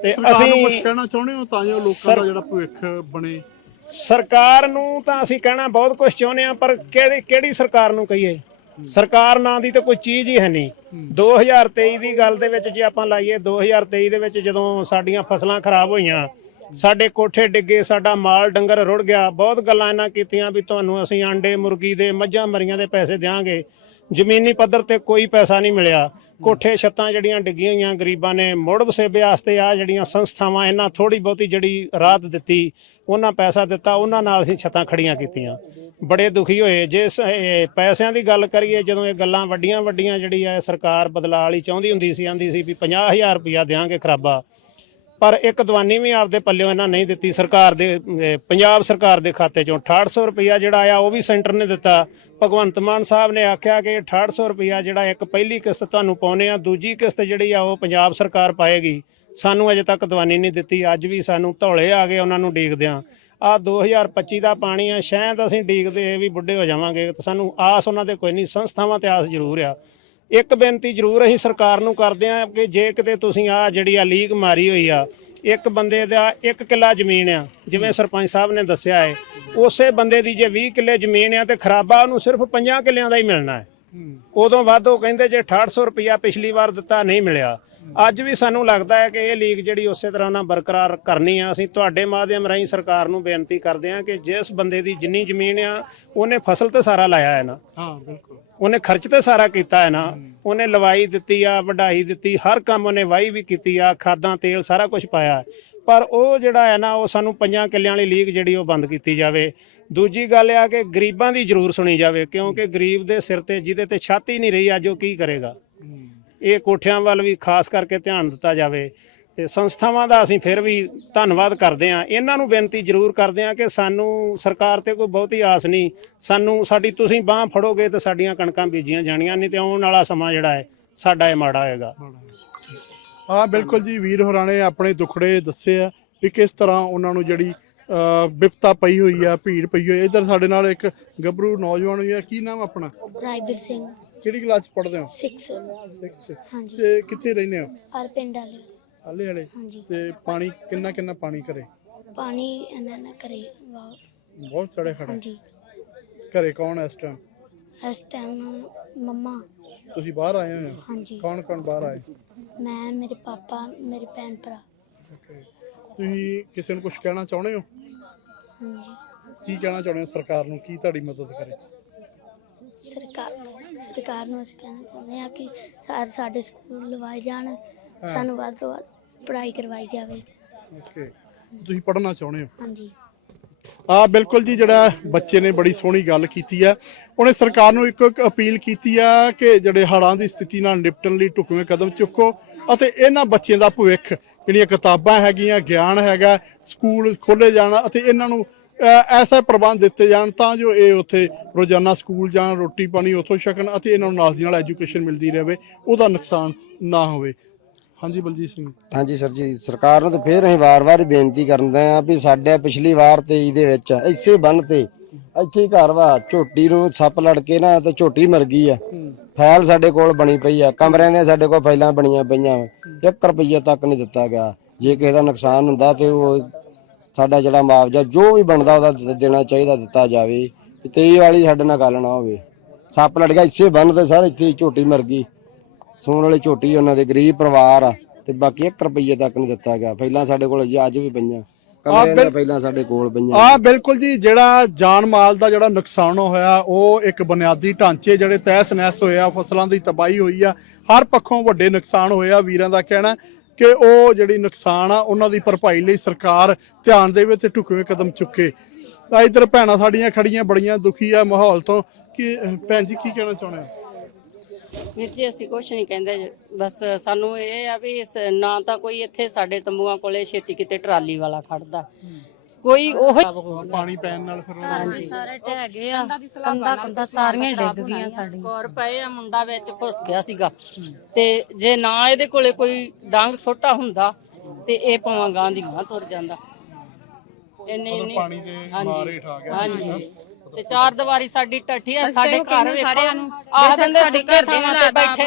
ਤੇ ਸਰਕਾਰ ਨੂੰ ਕੁਝ ਅਸੀਂ ਕਹਿਣਾ ਚਾਹੁੰਦੇ ਹੋ ਤਾਂ ਜੋ ਲੋਕਾਂ ਸਰ- ਦਾ ਜਿਹੜਾ ਭਵਿੱਖ ਬਣੇ? ਸਰਕਾਰ ਨੂੰ ਤਾਂ ਅਸੀਂ ਕਹਿਣਾ ਬਹੁਤ ਕੁਝ ਚਾਹੁੰਦੇ ਆ ਪਰ ਕਿਹੜੀ ਕਿਹੜੀ ਸਰਕਾਰ ਨੂੰ ਕਹੀਏ? ਸਰਕਾਰ ਨਾਂ ਦੀ ਤਾਂ ਕੋਈ ਚੀਜ਼ ਹੀ ਹੈ ਨਹੀਂ। 2023 ਦੀ ਗੱਲ ਦੇ ਵਿੱਚ ਜੇ ਆਪਾਂ ਲਾਈਏ 2023 ਦੇ ਵਿੱਚ ਜਦੋਂ ਸਾਡੀਆਂ ਫਸਲਾਂ ਖਰਾਬ ਹੋਈਆਂ ਸਾਡੇ ਕੋਠੇ ਡਿੱਗੇ, ਸਾਡਾ ਮਾਲ ਡੰਗਰ ਰੁੜ ਗਿਆ। ਬਹੁਤ ਗੱਲਾਂ ਇਹਨਾਂ ਕੀਤੀਆਂ ਵੀ ਤੁਹਾਨੂੰ ਅਸੀਂ ਆਂਡੇ, ਮੁਰਗੀ ਦੇ, ਮੱਝਾਂ, ਮਰੀਆਂ ਦੇ ਪੈਸੇ ਦਿਆਂਗੇ। ਜ਼ਮੀਨੀ ਪੱਧਰ ਤੇ ਕੋਈ ਪੈਸਾ ਨਹੀਂ ਮਿਲਿਆ। ਕੋਠੇ ਛੱਤਾਂ ਜਿਹੜੀਆਂ ਡਿੱਗੀਆਂ ਹੋਈਆਂ ਗਰੀਬਾਂ ਨੇ, ਮੁੜ ਵਸੇਬੇ ਵਾਸਤੇ ਆ ਜਿਹੜੀਆਂ ਸੰਸਥਾਵਾਂ ਇਹਨਾਂ ਥੋੜੀ ਬਹੁਤੀ ਜਿਹੜੀ ਰਾਹਤ ਦਿੱਤੀ, ਉਹਨਾਂ ਪੈਸਾ ਦਿੱਤਾ, ਉਹਨਾਂ ਨਾਲ ਅਸੀਂ ਛੱਤਾਂ ਖੜੀਆਂ ਕੀਤੀਆਂ। ਬੜੇ ਦੁਖੀ ਹੋਏ। ਜੇ ਪੈਸਿਆਂ ਦੀ ਗੱਲ ਕਰੀਏ, ਜਦੋਂ ਇਹ ਗੱਲਾਂ ਵੱਡੀਆਂ ਵੱਡੀਆਂ ਜਿਹੜੀ ਹੈ ਸਰਕਾਰ ਬਦਲਾਅ ਵਾਲੀ ਚਾਹੁੰਦੀ ਹੁੰਦੀ ਸੀ, ਆਂਦੀ ਸੀ ਵੀ 50000 ਰੁਪਇਆ ਦਿਆਂਗੇ ਖਰਾਬਾ। ਪਰ ਇੱਕ ਦਵਾਨੀ ਵੀ ਆਪਦੇ ਪੱਲਿਓਂ ਇਹਨਾਂ ਨਹੀਂ ਦਿੱਤੀ। ਸਰਕਾਰ ਦੇ ਪੰਜਾਬ ਸਰਕਾਰ ਦੇ ਖਾਤੇ ਚੋਂ 6800 ਰੁਪਇਆ ਜਿਹੜਾ ਆ ਉਹ ਵੀ ਸੈਂਟਰ ਨੇ ਦਿੱਤਾ। ਭਗਵੰਤ ਮਾਨ ਸਾਹਿਬ ਨੇ ਆਖਿਆ ਕਿ 6800 ਰੁਪਇਆ ਜਿਹੜਾ ਇੱਕ ਪਹਿਲੀ ਕਿਸ਼ਤ ਤੁਹਾਨੂੰ ਪਾਉਨੇ ਆ, ਦੂਜੀ ਕਿਸ਼ਤ ਜਿਹੜੀ ਆ, ਉਹ ਪੰਜਾਬ ਸਰਕਾਰ ਪਾਏਗੀ। ਸਾਨੂੰ ਅਜੇ ਤੱਕ ਦਵਾਨੀ ਨਹੀਂ ਦਿੱਤੀ। ਅੱਜ ਵੀ ਸਾਨੂੰ ਧੌਲੇ ਆ ਗਏ, ਉਹਨਾਂ ਨੂੰ ਡੀਕਦਿਆਂ। ਆ 2025 ਦਾ ਪਾਣੀ ਆ, ਸ਼ਾਇਦ ਅਸੀਂ ਡੀਕਦੇ ਵੀ ਬੁੱਢੇ ਹੋ ਜਾਵਾਂਗੇ। ਤਾਂ ਸਾਨੂੰ ਆਸ ਉਹਨਾਂ ਦੇ ਕੋਈ ਨਹੀਂ, ਸੰਸਥਾਵਾਂ ਤੇ ਆਸ ਜ਼ਰੂਰ ਆ। ਇੱਕ ਬੇਨਤੀ ਜ਼ਰੂਰ ਅਸੀਂ ਸਰਕਾਰ ਨੂੰ ਕਰਦੇ ਆ ਕਿ ਜੇ ਕਿਤੇ ਤੁਸੀਂ ਆ ਜਿਹੜੀ ਆ ਲੀਕ ਮਾਰੀ ਹੋਈ ਆ, ਇੱਕ ਬੰਦੇ ਦਾ ਇੱਕ ਕਿੱਲਾ ਜ਼ਮੀਨ ਆ, ਜਿਵੇਂ ਸਰਪੰਚ ਸਾਹਿਬ ਨੇ ਦੱਸਿਆ ਹੈ, ਉਸੇ ਬੰਦੇ ਦੀ ਜੇ 20 ਕਿੱਲੇ ਜ਼ਮੀਨ ਆ ਤੇ ਖਰਾਬਾ ਉਹਨੂੰ ਸਿਰਫ 5 ਕਿੱਲਿਆਂ ਦਾ ਹੀ ਮਿਲਣਾ ਹੈ। ਉਦੋਂ ਵੱਧ ਉਹ ਕਹਿੰਦੇ ਜੇ 6800 ਰੁਪਇਆ ਪਿਛਲੀ ਵਾਰ ਦਿੱਤਾ ਨਹੀਂ ਮਿਲਿਆ। ਅੱਜ ਵੀ ਸਾਨੂੰ ਲੱਗਦਾ ਹੈ ਕਿ ਇਹ ਲੀਗ ਜਿਹੜੀ ਉਸੇ ਤਰ੍ਹਾਂ ਨਾਲ ਬਰਕਰਾਰ ਕਰਨੀ ਆ। ਅਸੀਂ ਤੁਹਾਡੇ ਮਾਧਿਅਮ ਰਾਹੀਂ ਸਰਕਾਰ ਨੂੰ ਬੇਨਤੀ ਕਰਦੇ ਹਾਂ ਕਿ ਜਿਸ ਬੰਦੇ ਦੀ ਜਿੰਨੀ ਜ਼ਮੀਨ ਆ, ਉਹਨੇ ਫਸਲ ਤੇ ਸਾਰਾ ਲਾਇਆ ਹੈ ਨਾ। ਹਾਂ, ਬਿਲਕੁਲ। ਉਹਨੇ ਖਰਚ ਤੇ ਸਾਰਾ ਕੀਤਾ ਹੈ ਨਾ। ਉਹਨੇ ਲਵਾਈ ਦਿੱਤੀ ਆ ਵਢਾਈ ਦਿੱਤੀ ਹਰ ਕੰਮ ਉਹਨੇ ਵਾਹੀ ਵੀ ਕੀਤੀ ਆ ਖਾਦਾਂ ਤੇਲ ਸਾਰਾ ਕੁਝ ਪਾਇਆ ਪਰ ਉਹ ਜਿਹੜਾ ਹੈ ਨਾ ਉਹ ਸਾਨੂੰ ਪੰਜਾਂ ਕਿੱਲਿਆਂ ਵਾਲੀ ਲੀਗ ਜਿਹੜੀ ਉਹ ਬੰਦ ਕੀਤੀ ਜਾਵੇ। ਦੂਜੀ ਗੱਲ ਆ ਕਿ ਗਰੀਬਾਂ ਦੀ ਜ਼ਰੂਰ ਸੁਣੀ ਜਾਵੇ ਕਿਉਂਕਿ ਗਰੀਬ ਦੇ ਸਿਰ ਤੇ ਜਿਹਦੇ ਤੇ ਛਾਤੀ ਨਹੀਂ ਰਹੀ ਅੱਜ ਉਹ ਕੀ ਕਰੇਗਾ? ਇਹ ਕੋਠਿਆਂ ਵੱਲ ਵੀ ਖਾਸ ਕਰਕੇ ਧਿਆਨ ਦਿੱਤਾ ਜਾਵੇ। ਤੇ ਸੰਸਥਾਵਾਂ ਦਾ ਅਸੀਂ ਫਿਰ ਵੀ ਧੰਨਵਾਦ ਕਰਦੇ ਹਾਂ। ਇਹਨਾਂ ਨੂੰ ਬੇਨਤੀ ਜ਼ਰੂਰ ਕਰਦੇ ਹਾਂ ਕਿ ਸਾਨੂੰ ਸਰਕਾਰ ਤੇ ਕੋਈ ਬਹੁਤੀ ਆਸ ਨਹੀਂ। ਸਾਨੂੰ ਸਾਡੀ ਤੁਸੀਂ ਬਾਹ ਫੜੋਗੇ ਤੇ ਸਾਡੀਆਂ ਕਣਕਾਂ ਬੀਜੀਆਂ ਜਾਣੀਆਂ ਨਹੀਂ ਤੇ ਆਉਣ ਵਾਲਾ ਸਮਾਂ ਜਿਹੜਾ ਹੈ ਸਾਡਾ ਇਹ ਮਾੜਾ ਹੋਏਗਾ ਹਾਂ ਬਿਲਕੁਲ ਜੀ। ਵੀਰ ਹੋਰਾਂ ਨੇ ਆਪਣੇ ਦੁਖੜੇ ਦੱਸੇ ਆ ਵੀ ਕਿਸ ਤਰ੍ਹਾਂ ਉਹਨਾਂ ਨੂੰ ਜਿਹੜੀ ਬਿਪਤਾ ਪਈ ਹੋਈ ਆ ਭੀੜ ਪਈ ਹੋਈ ਇੱਧਰ ਸਾਡੇ ਨਾਲ ਇੱਕ ਗੱਭਰੂ ਨੌਜਵਾਨ ਹੋਈ ਆ। ਕੀ ਨਾਮ ਆਪਣਾ? ਰਾਜਵੀਰ ਸਿੰਘ। ਕਿਹੜੀ ਕਲਾਸ ਪੜ੍ਹਦੇ ਹੋ? 6 Sixth 'ਚ। ਹਾਂਜੀ। ਤੇ ਕਿੱਥੇ ਰਹਿੰਦੇ ਹੋ? ਹਰ ਪਿੰਡ ਵਾਲੇ। ਹਾਲੇ ਵਾਲੇ ਹਾਂਜੀ। ਤੇ ਪਾਣੀ ਕਿੰਨਾ ਕਿੰਨਾ ਪਾਣੀ ਘਰੇ? ਪਾਣੀ ਇਹਨਾਂ ਨਾ ਕਰੇ ਵਾਹ ਬਹੁਤ ਚੜੇ ਖੜਾ ਹਾਂਜੀ। ਘਰੇ ਕੌਣ ਹੈ ਇਸ ਟਾਈਮ ਇਸ ਟਾਈਮ ਮੰਮਾ। ਤੁਸੀਂ ਬਾਹਰ ਆਏ ਹੋਏ ਹੋ? ਹਾਂਜੀ। ਕੌਣ ਕੌਣ ਬਾਹਰ ਆਏ? ਮੈਂ ਮੇਰੇ ਪਾਪਾ ਮੇਰੇ ਭੈਣ ਭਰਾ. ਤੁਸੀਂ ਕਿਸੇ ਨੂੰ ਕੁਝ ਕਹਿਣਾ ਚਾਹੁੰਦੇ ਹੋ? ਹਾਂਜੀ। ਕੀ ਕਹਿਣਾ ਚਾਹੁੰਦੇ ਹੋ ਸਰਕਾਰ ਨੂੰ? ਕੀ ਤੁਹਾਡੀ ਮਦਦ ਕਰੇ? ਸਰਕਾਰ ਸਰਕਾਰ ਨੂੰ ਅਸੀਂ ਕਹਿਣਾ ਚਾਹੁੰਦੇ ਹਾਂ ਕਿ ਸਾ- ਸਾਡੇ ਸਕੂਲ ਲਵਾਏ ਜਾਣ। ਸਾਨੂੰ ਵੱਧ ਤੋਂ ਵੱਧ ਪੜ੍ਹਾਈ ਕਰਵਾਈ ਜਾਵੇ। ਓਕੇ। ਤੁਸੀਂ ਪੜ੍ਹਨਾ ਚਾਹੁੰਦੇ ਹੋ? ਹਾਂਜੀ। ਆ ਬਿਲਕੁਲ ਜੀ ਜਿਹੜਾ ਬੱਚੇ ਨੇ ਬੜੀ ਸੋਹਣੀ ਗੱਲ ਕੀਤੀ ਆ ਉਹਨੇ ਸਰਕਾਰ ਨੂੰ ਇੱਕ ਇੱਕ ਅਪੀਲ ਕੀਤੀ ਆ ਕਿ ਜਿਹੜੇ ਹੜ੍ਹਾਂ ਦੀ ਸਥਿਤੀ ਨਾਲ ਨਿਪਟਣ ਲਈ ਢੁਕਵੇਂ ਕਦਮ ਚੁੱਕੋ ਅਤੇ ਇਹਨਾਂ ਬੱਚਿਆਂ ਦਾ ਭਵਿੱਖ ਜਿਹੜੀਆਂ ਕਿਤਾਬਾਂ ਹੈਗੀਆਂ ਗਿਆਨ ਹੈਗਾ ਸਕੂਲ ਖੋਲੇ ਜਾਣ ਅਤੇ ਇਹਨਾਂ ਨੂੰ ਐਸਾ ਪ੍ਰਬੰਧ ਦਿੱਤੇ ਜਾਣ ਤਾਂ ਜੋ ਇਹ ਉੱਥੇ ਰੋਜ਼ਾਨਾ ਸਕੂਲ ਜਾਣ ਰੋਟੀ ਪਾਣੀ ਉੱਥੋਂ ਛਕਣ ਅਤੇ ਇਹਨਾਂ ਨੂੰ ਨਾਲ ਦੀ ਨਾਲ ਐਜੂਕੇਸ਼ਨ ਮਿਲਦੀ ਰਹੇ ਉਹਦਾ ਨੁਕਸਾਨ ਨਾ ਹੋਵੇ। ਹਾਂਜੀ, ਬਲਜੀਤ ਸਿੰਘ। ਹਾਂਜੀ, ਸਰ ਜੀ, ਸਰਕਾਰ ਨੂੰ ਤਾਂ ਫੇਰ ਅਸੀਂ ਵਾਰ-ਵਾਰ ਬੇਨਤੀ ਕਰਦੇ ਆਂ ਵੀ ਸਾਡੇ ਪਿਛਲੀ ਵਾਰ 23 ਦੇ ਵਿੱਚ ਇਸੇ ਬੰਨ ਤੇ ਇੱਥੇ ਹੀ ਘਰ ਵਾ, ਝੋਟੀ ਨੂੰ ਸੱਪ ਲੜ ਕੇ ਨਾ ਤੇ ਝੋਟੀ ਮਰ ਗਈ ਆ। ਫਾਈਲ ਸਾਡੇ ਕੋਲ ਬਣੀ ਪਈ ਆ, ਕਮਰਿਆਂ ਦੇ ਸਾਡੇ ਕੋਲ ਫਾਈਲਾਂ ਬਣੀਆਂ ਪਈਆਂ 1 ਰੁਪਈਆ ਤੱਕ ਨਹੀਂ ਦਿੱਤਾ ਗਿਆ। ਜੇ ਕਿਸੇ ਦਾ ਨੁਕਸਾਨ ਹੁੰਦਾ ਤੇ ਉਹ ਸਾਡਾ ਜਿਹੜਾ ਮੁਆਵਜ਼ਾ, ਜੋ ਵੀ ਬਣਦਾ ਉਹਦਾ ਦੇਣਾ ਚਾਹੀਦਾ, ਦਿੱਤਾ ਜਾਵੇ। ਤੇ 23 ਵਾਲੀ ਸਾਡੇ ਨਾਲ ਗੱਲ ਨਾ ਹੋਵੇ। ਸੱਪ ਲੜ ਗਿਆ, ਇਸੇ ਬੰਨ ਤੇ ਸਾਰੇ ਇੱਥੇ ਝੋਟੀ ਮਰ ਗਈ। ਸੂਣ ਵਾਲੀ ਝੋਟੀ ਉਹਨਾਂ ਦੇ ਗਰੀਬ ਪਰਿਵਾਰ ਆ ਤੇ ਬਾਕੀ 1 ਰੁਪਈਏ ਤੱਕ ਨਹੀਂ ਦਿੱਤਾ ਗਿਆ। ਪਹਿਲਾਂ ਸਾਡੇ ਕੋਲ ਜੀ ਅੱਜ ਵੀ ਪਈਆਂ। ਕਮਰੇ ਪਹਿਲਾਂ ਸਾਡੇ ਕੋਲ ਪਈਆਂ। ਆ ਬਿਲਕੁਲ ਜੀ ਜਿਹੜਾ ਜਾਨ ਮਾਲ ਦਾ ਜਿਹੜਾ ਨੁਕਸਾਨ ਹੋਇਆ ਉਹ ਇੱਕ ਬੁਨਿਆਦੀ ਢਾਂਚੇ ਜਿਹੜੇ ਤਹਿਸ ਨਹਿਸ ਹੋਇਆ ਫਸਲਾਂ ਦੀ ਤਬਾਹੀ ਹੋਈ ਆ ਹਰ ਪੱਖੋਂ ਵੱਡੇ ਨੁਕਸਾਨ ਹੋਇਆ ਵੀਰਾਂ ਦਾ ਕਹਿਣਾ ਕਿ ਉਹ ਜਿਹੜੀ ਨੁਕਸਾਨ ਆ ਉਹਨਾਂ ਦੀ ਭਰਪਾਈ ਲਈ ਸਰਕਾਰ ਧਿਆਨ ਦੇਵੇ ਤੇ ਢੁਕਵੇਂ ਕਦਮ ਚੁੱਕੇ। ਤਾਂ ਇਧਰ ਭੈਣਾਂ ਸਾਡੀਆਂ ਖੜੀਆਂ ਬੜੀਆਂ ਦੁਖੀ ਆ ਮਾਹੌਲ ਤੋਂ। ਕਿ ਭੈਣ ਜੀ ਕੀ ਕਹਿਣਾ ਚਾਹੁੰਦੇ ਹੋ? ਵੀਰ ਜੀ ਅਸੀਂ ਕੁਛ ਨਹੀਂ ਕਹਿੰਦੇ। ਬਸ ਸਾਨੂੰ ਇਹ ਆ ਵੀ ਇਸ ਨਾ ਤਾਂ ਕੋਈ ਇੱਥੇ ਸਾਡੇ ਤੰਬੂਆਂ ਕੋਲੇ ਛੇਤੀ ਕਿਤੇ ਟਰਾਲੀ ਵਾਲਾ ਖੜਦਾ। ਕੋਈ ਉਹ ਪਾਣੀ ਪੈਣ ਨਾਲ ਫਿਰ ਉਹਨਾਂ ਨੂੰ- ਸਾਰੇ ਢਹਿ ਗਏ ਆ। ਕੰਦਾ ਕੰਦਾ ਸਾਰੀਆਂ ਹੀ ਡਿੱਗ ਗਈਆਂ ਸਾਡੀਆਂ। ਕੋਰ ਪਏ ਆ ਮੁੰਡਾ ਵਿੱਚ ਫੁੱਸ ਗਿਆ ਸੀਗਾ। ਤੇ ਜੇ ਨਾ ਇਹਦੇ ਕੋਲੇ ਕੋਈ ਡੰਗ ਛੋਟਾ ਹੁੰਦਾ ਤੇ ਇਹ ਪਵਾਂ ਗਾਂ ਦੀ ਗਾਂ ਤੁਰ ਜਾਂਦਾ। ਇੰਨੇ ਇੰਨੇ ਪਾਣੀ ਦੇ ਮਾਰ ਹੇਠ ਆ ਗਿਆ ਹਾਂਜੀ। ਤੇ ਚਾਰ ਦੀਵਾਰੀ ਸਾਡੀ ਟੱਠੀ ਆ ਸਾਡੇ ਘਰ ਵੇਖੋ। ਸਾਰਿਆਂ ਨੂੰ ਆਹ ਸੁੱਕੇ ਥਾਵਾਂ ਤੇ ਬੈਠੇ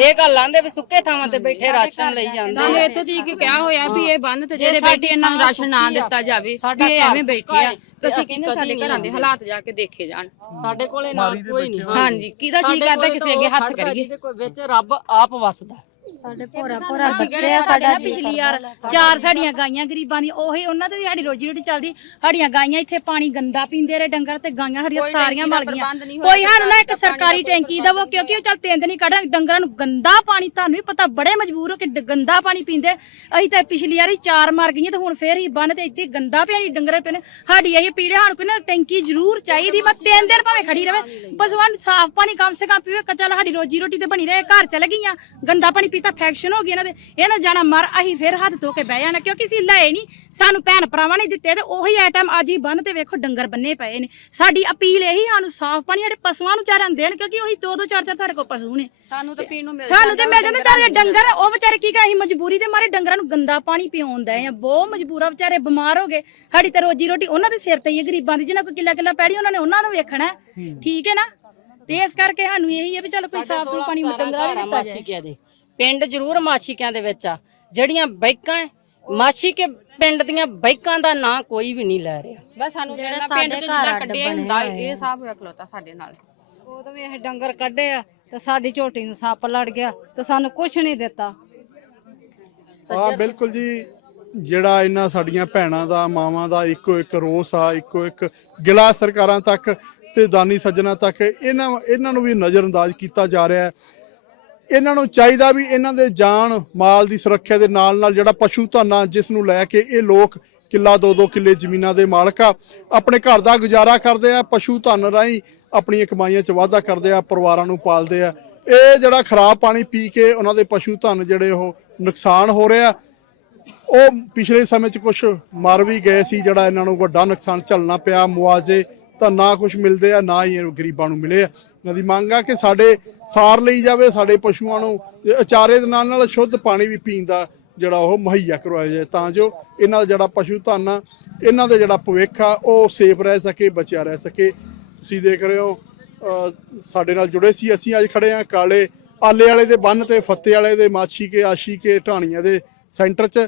ਇਹ ਗੱਲ ਆਂਦੇ ਵੀ ਸੁੱਕੇ ਥਾਵਾਂ ਤੇ ਬੈਠੇ ਰਾਸ਼ਨ ਲਈ ਜਾਂਦੇ ਸਾਨੂੰ। ਇੱਥੋਂ ਦੀ ਕਿਹਾ ਹੋਇਆ ਵੀ ਇਹ ਬੰਨ ਤੇ ਜਿਹੜੇ ਬੈਠੇ ਇਹਨਾਂ ਨੂੰ ਰਾਸ਼ਨ ਨਾ ਦਿੱਤਾ ਜਾਵੇ ਸਾਡਾ ਵੀ ਇਹ ਘਰ ਐਵੇਂ ਬੈਠੇ ਆ ਸੁੱਕਾ ਤੇ ਹੈ, ਅਸੀਂ ਕਹਿੰਦੇ ਕਦੀ ਸਾਡੇ ਘਰਾਂ ਦੇ। ਹਾਲਾਤ ਜਾ ਕੇ ਦੇਖੇ ਜਾਣ। ਸਾਡੇ ਕੋਲੇ ਨਾ ਕੋਈ ਨਹੀਂ। ਹਾਂਜੀ ਕਿਹਦਾ ਜੀ ਕਰਦਾ ਕਿਸੇ ਅੱਗੇ ਹੱਥ ਕਰੀਏ? ਜਿਹਦੇ ਕੋਈ ਵਿੱਚ ਰੱਬ ਆਪ ਵਸਦਾ। ਸਾਡੇ ਭੋਰਾ ਭੋਰਾ ਬੱਚੇ ਆ ਸਾਡਾ ਪਿਛਲੀ ਯਾਰ ਚਾਰ ਸਾਡੀਆਂ ਗਾਈਆਂ ਗਰੀਬਾਂ ਦੀ ਉਹੀ ਉਹਨਾਂ ਤੋਂ ਵੀ ਸਾਡੀ ਰੋਜੀ ਰੋਟੀ ਚੱਲਦੀ। ਸਾਡੀਆਂ ਗਾਈਆਂ ਇੱਥੇ ਪਾਣੀ ਗੰਦਾ ਪੀਂਦੇ ਰਹੇ ਡੰਗਰ ਤੇ ਗਾਈਆਂ ਸਾਡੀਆਂ ਸਾਰੀਆਂ ਮਰ ਗਈਆਂ। ਕੋਈ ਸਾਨੂੰ ਨਾ ਇੱਕ ਸਰਕਾਰੀ ਟੈਂਕੀ ਦਵੋ ਕਿਉਂਕਿ ਉਹ ਚੱਲ ਤਿੰਨ ਦਿਨ ਹੀ ਕੱਢਾਂ ਡੰਗਰਾਂ ਨੂੰ ਗੰਦਾ ਪਾਣੀ ਤੁਹਾਨੂੰ ਵੀ ਪਤਾ ਬੜੇ ਮਜਬੂਰ ਹੋ ਕੇ ਗੰਦਾ ਪਾਣੀ ਪੀਂਦੇ। ਅਸੀਂ ਤਾਂ ਪਿਛਲੀ ਵਾਰੀ ਚਾਰ ਮਰ ਗਈਆਂ ਤੇ ਹੁਣ ਫੇਰ ਹੀ ਬੰਨ ਤੇ ਇੱਥੇ ਗੰਦਾ ਪਿਆ ਡੰਗਰ ਨੇ ਸਾਡੀ ਇਹੀ ਪੀੜੇ ਸਾਨੂੰ ਕੋਈ ਨਾ ਟੈਂਕੀ ਜ਼ਰੂਰ ਚਾਹੀਦੀ ਮੈਂ ਤਿੰਨ ਦਿਨ ਭਾਵੇਂ ਖੜੀ ਰਵੇ। ਪਸ਼ੂਆਂ ਨੂੰ ਸਾਫ਼ ਪਾਣੀ ਕਮ ਸੇ ਕਮ ਪੀਵੇ ਕੱਚਾ ਸਾਡੀ ਰੋਜੀ ਰੋਟੀ ਤੇ ਬਣੀ ਰਹੇ ਘਰ ਚਲੇ ਗਈਆਂ ਗੰਦਾ ਪਾਣੀ ਪੀਤਾ ਫੈਕਸ਼ਨ ਹੋ ਗਈ ਇਹਨਾਂ ਦੇ। ਇਹਨਾਂ ਜਾਣਾ ਮਰ ਅਸੀਂ ਫਿਰ ਹੱਥ ਧੋ ਕੇ ਬਹਿ ਜਾਣਾ ਕਿਉਂਕਿ ਅਸੀਂ ਲਏ ਨਹੀਂ। ਸਾਨੂੰ ਭੈਣ ਭਰਾਵਾਂ ਨੇ ਦਿੱਤੇ ਤੇ ਉਹੀ ਆਈਟਮ ਅੱਜ ਹੀ ਬੰਨ ਤੇ ਵੇਖੋ ਡੰਗਰ ਬੰਨੇ ਪਏ ਨੇ। ਸਾਡੀ ਅਪੀਲ ਇਹੀ ਸਾਨੂੰ ਸਾਫ਼ ਪਾਣੀ ਸਾਡੇ ਪਸ਼ੂਆਂ ਨੂੰ ਚਾਰਨ ਦੇਣ ਕਿਉਂਕਿ ਉਹੀ ਦੋ ਦੋ ਚਾਰ ਚਾਰ ਸਾਡੇ ਕੋਲ ਪਸ਼ੂ ਨੇ। ਸਾਨੂੰ ਤਾਂ ਪੀਣ ਨੂੰ ਮਿਲ ਸਾਨੂੰ ਤੇ ਮਿਲ ਜਾਂਦਾ ਚਾਰੇ ਡੰਗਰ ਉਹ ਵਿਚਾਰੇ ਕੀ ਕਰਾਂ ਅਸੀਂ ਮਜਬੂਰੀ ਦੇ ਮਾਰੇ ਡੰਗਰਾਂ ਨੂੰ ਗੰਦਾ ਪਾਣੀ ਪਿਆਉਂਦੇ ਆ। ਬਹੁਤ ਮਜਬੂਰਾ ਵਿਚਾਰੇ ਬਿਮਾਰ ਹੋ ਗਏ। ਸਾਡੀ ਤਾਂ ਰੋਜੀ ਰੋਟੀ ਉਹਨਾਂ ਦੇ ਸਿਰ ਤੇ ਹੀ ਹੈ ਗਰੀਬਾਂ ਦੀ ਜਿਹਨਾਂ ਕੋਈ ਕਿੱਲਾ ਕਿੱਲਾ ਪੈੜੀ ਉਹਨਾਂ ਨੇ ਉਹਨਾਂ ਨੂੰ ਵੇਖਣਾ। ਠੀਕ ਹੈ ਨਾ? ਤੇ ਇਸ ਕਰਕੇ ਸਾਨੂੰ ਇਹੀ ਹੈ ਵੀ ਚਲ ਕੋਈ ਸਾਫ਼ ਸੁਥਰਾ ਪਾਣੀ ਡੰਗਰਾਂ ਨੂੰ ਦਿੱਤਾ ਜਾਏ। ਪਿੰਡ ਜ਼ਰੂਰ ਮਾਛੀਕਿਆਂ ਦੇ ਵਿੱਚ ਆ। ਜਿਹੜੀਆਂ ਬਾਈਕਾਂ ਹੈ, ਮਾਛੀਕੇ ਪਿੰਡ ਦੀਆਂ ਬਾਈਕਾਂ ਦਾ ਨਾਂ ਕੋਈ ਵੀ ਨਹੀਂ ਲੈ ਰਿਹਾ। ਬਸ ਸਾਨੂੰ ਜਿਹੜੇ ਪਿੰਡ ਚ ਘਰ ਜਿਹੜਾ ਕੱਢਿਆ ਹੁੰਦਾ ਇਹ ਸਭ ਹੋਇਆ ਖਲੋਤਾ ਸਾਡੇ ਨਾਲ। ਉਦੋਂ ਵੀ ਇਹ ਡੰਗਰ ਕੱਢੇ ਆ ਤੇ ਸਾਡੀ ਝੋਟੀ ਨੂੰ ਸੱਪ ਲੜ ਗਿਆ ਤੇ ਸਾਨੂੰ ਕੁਝ ਨਹੀਂ ਦਿੱਤਾ। ਹਾਂ ਬਿਲਕੁਲ ਜੀ। ਜਿਹੜਾ ਇਹਨਾਂ ਸਾਡੀਆਂ ਭੈਣਾਂ ਦਾ ਮਾਵਾਂ ਦਾ ਇੱਕੋ ਇੱਕ ਰੋਸ ਆ ਇੱਕੋ ਇੱਕ ਗਿਲਾ ਸਰਕਾਰਾਂ ਤੱਕ ਤੇ ਦਾਨੀ ਸੱਜਣਾ ਤੱਕ ਇਹਨਾਂ ਇਹਨਾਂ ਨੂੰ ਵੀ ਨਜ਼ਰਅੰਦਾਜ਼ ਕੀਤਾ ਜਾ ਰਿਹਾ ਹੈ। ਇਹਨਾਂ ਨੂੰ ਚਾਹੀਦਾ ਵੀ ਇਹਨਾਂ ਦੇ ਜਾਨ, ਮਾਲ ਦੀ ਸੁਰੱਖਿਆ ਦੇ ਨਾਲ ਨਾਲ ਜਿਹੜਾ ਪਸ਼ੂ ਧਨ ਜਿਸ ਨੂੰ ਲੈ ਕੇ ਇਹ ਲੋਕ ਕਿੱਲਾ ਦੋ ਦੋ ਕਿੱਲੇ ਜ਼ਮੀਨਾਂ ਦੇ ਮਾਲਕ ਆ। ਆਪਣੇ ਘਰ ਦਾ ਗੁਜ਼ਾਰਾ ਕਰਦੇ ਆ, ਪਸ਼ੂ ਧਨ ਰਾਹੀਂ ਆਪਣੀਆਂ ਕਮਾਈਆਂ 'ਚ ਵਾਧਾ ਕਰਦੇ ਆ, ਪਰਿਵਾਰਾਂ ਨੂੰ ਪਾਲਦੇ ਆ। ਇਹ ਜਿਹੜਾ ਖਰਾਬ ਪਾਣੀ ਪੀ ਕੇ ਉਹਨਾਂ ਦੇ ਪਸ਼ੂ ਧਨ ਜਿਹੜੇ ਉਹ ਨੁਕਸਾਨ ਹੋ ਰਿਹਾ। ਉਹ ਪਿਛਲੇ ਸਮੇਂ 'ਚ ਕੁਝ ਮਰ ਵੀ ਗਏ ਸੀ, ਜਿਹੜਾ ਇਹਨਾਂ ਨੂੰ ਵੱਡਾ ਨੁਕਸਾਨ ਝੱਲਣਾ ਪਿਆ, ਮੁਆਵਜ਼ੇ ਤਾਂ ਨਾ ਕੁਝ ਮਿਲਦੇ ਆ, ਨਾ ਹੀ ਗਰੀਬਾਂ ਨੂੰ ਮਿਲੇ ਆ। ਇਹਨਾਂ ਦੀ ਮੰਗ ਆ ਕਿ ਸਾਡੇ ਸਾਰ ਲਈ ਜਾਵੇ, ਸਾਡੇ ਪਸ਼ੂਆਂ ਨੂੰ ਇਹ ਅਚਾਰੇ ਦੇ ਨਾਲ ਨਾਲ ਸ਼ੁੱਧ ਪਾਣੀ ਵੀ ਪੀਣ ਦਾ ਜਿਹੜਾ ਉਹ ਮੁਹੱਈਆ ਕਰਵਾਇਆ ਜਾਏ, ਤਾਂ ਜੋ ਇਹਨਾਂ ਦਾ ਜਿਹੜਾ ਪਸ਼ੂ ਧਨ ਆ, ਇਹਨਾਂ ਦਾ ਜਿਹੜਾ ਭਵਿੱਖ ਆ, ਉਹ ਸੇਫ ਰਹਿ ਸਕੇ, ਬਚਿਆ ਰਹਿ ਸਕੇ। ਤੁਸੀਂ ਦੇਖ ਰਹੇ ਹੋ ਸਾਡੇ ਨਾਲ ਜੁੜੇ ਸੀ ਅਸੀਂ, ਅੱਜ ਖੜੇ ਆ ਕਾਲੇ ਆਲੇ ਵਾਲੇ ਦੇ ਬੰਨ ਤੇ, ਫੱਤੇ ਵਾਲੇ ਦੇ, ਮਾਛੀ ਕੇ, ਆਸ਼ੀ ਕੇ, ਢਾਣੀਆਂ ਦੇ ਸੈਂਟਰ 'ਚ।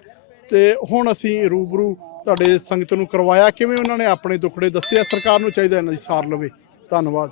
ਤੇ ਹੁਣ ਅਸੀਂ ਰੂਬਰੂ ਤੁਹਾਡੇ ਸੰਗਤ ਨੂੰ ਕਰਵਾਇਆ, ਕਿਵੇਂ ਉਹਨਾਂ ਨੇ ਆਪਣੇ ਦੁੱਖੜੇ ਦੱਸਿਆ ਸਰਕਾਰ ਨੂੰ ਚਾਹੀਦਾ ਇਹਨਾਂ ਦੀ ਸਾਰ ਲਵੇ। ਧੰਨਵਾਦ।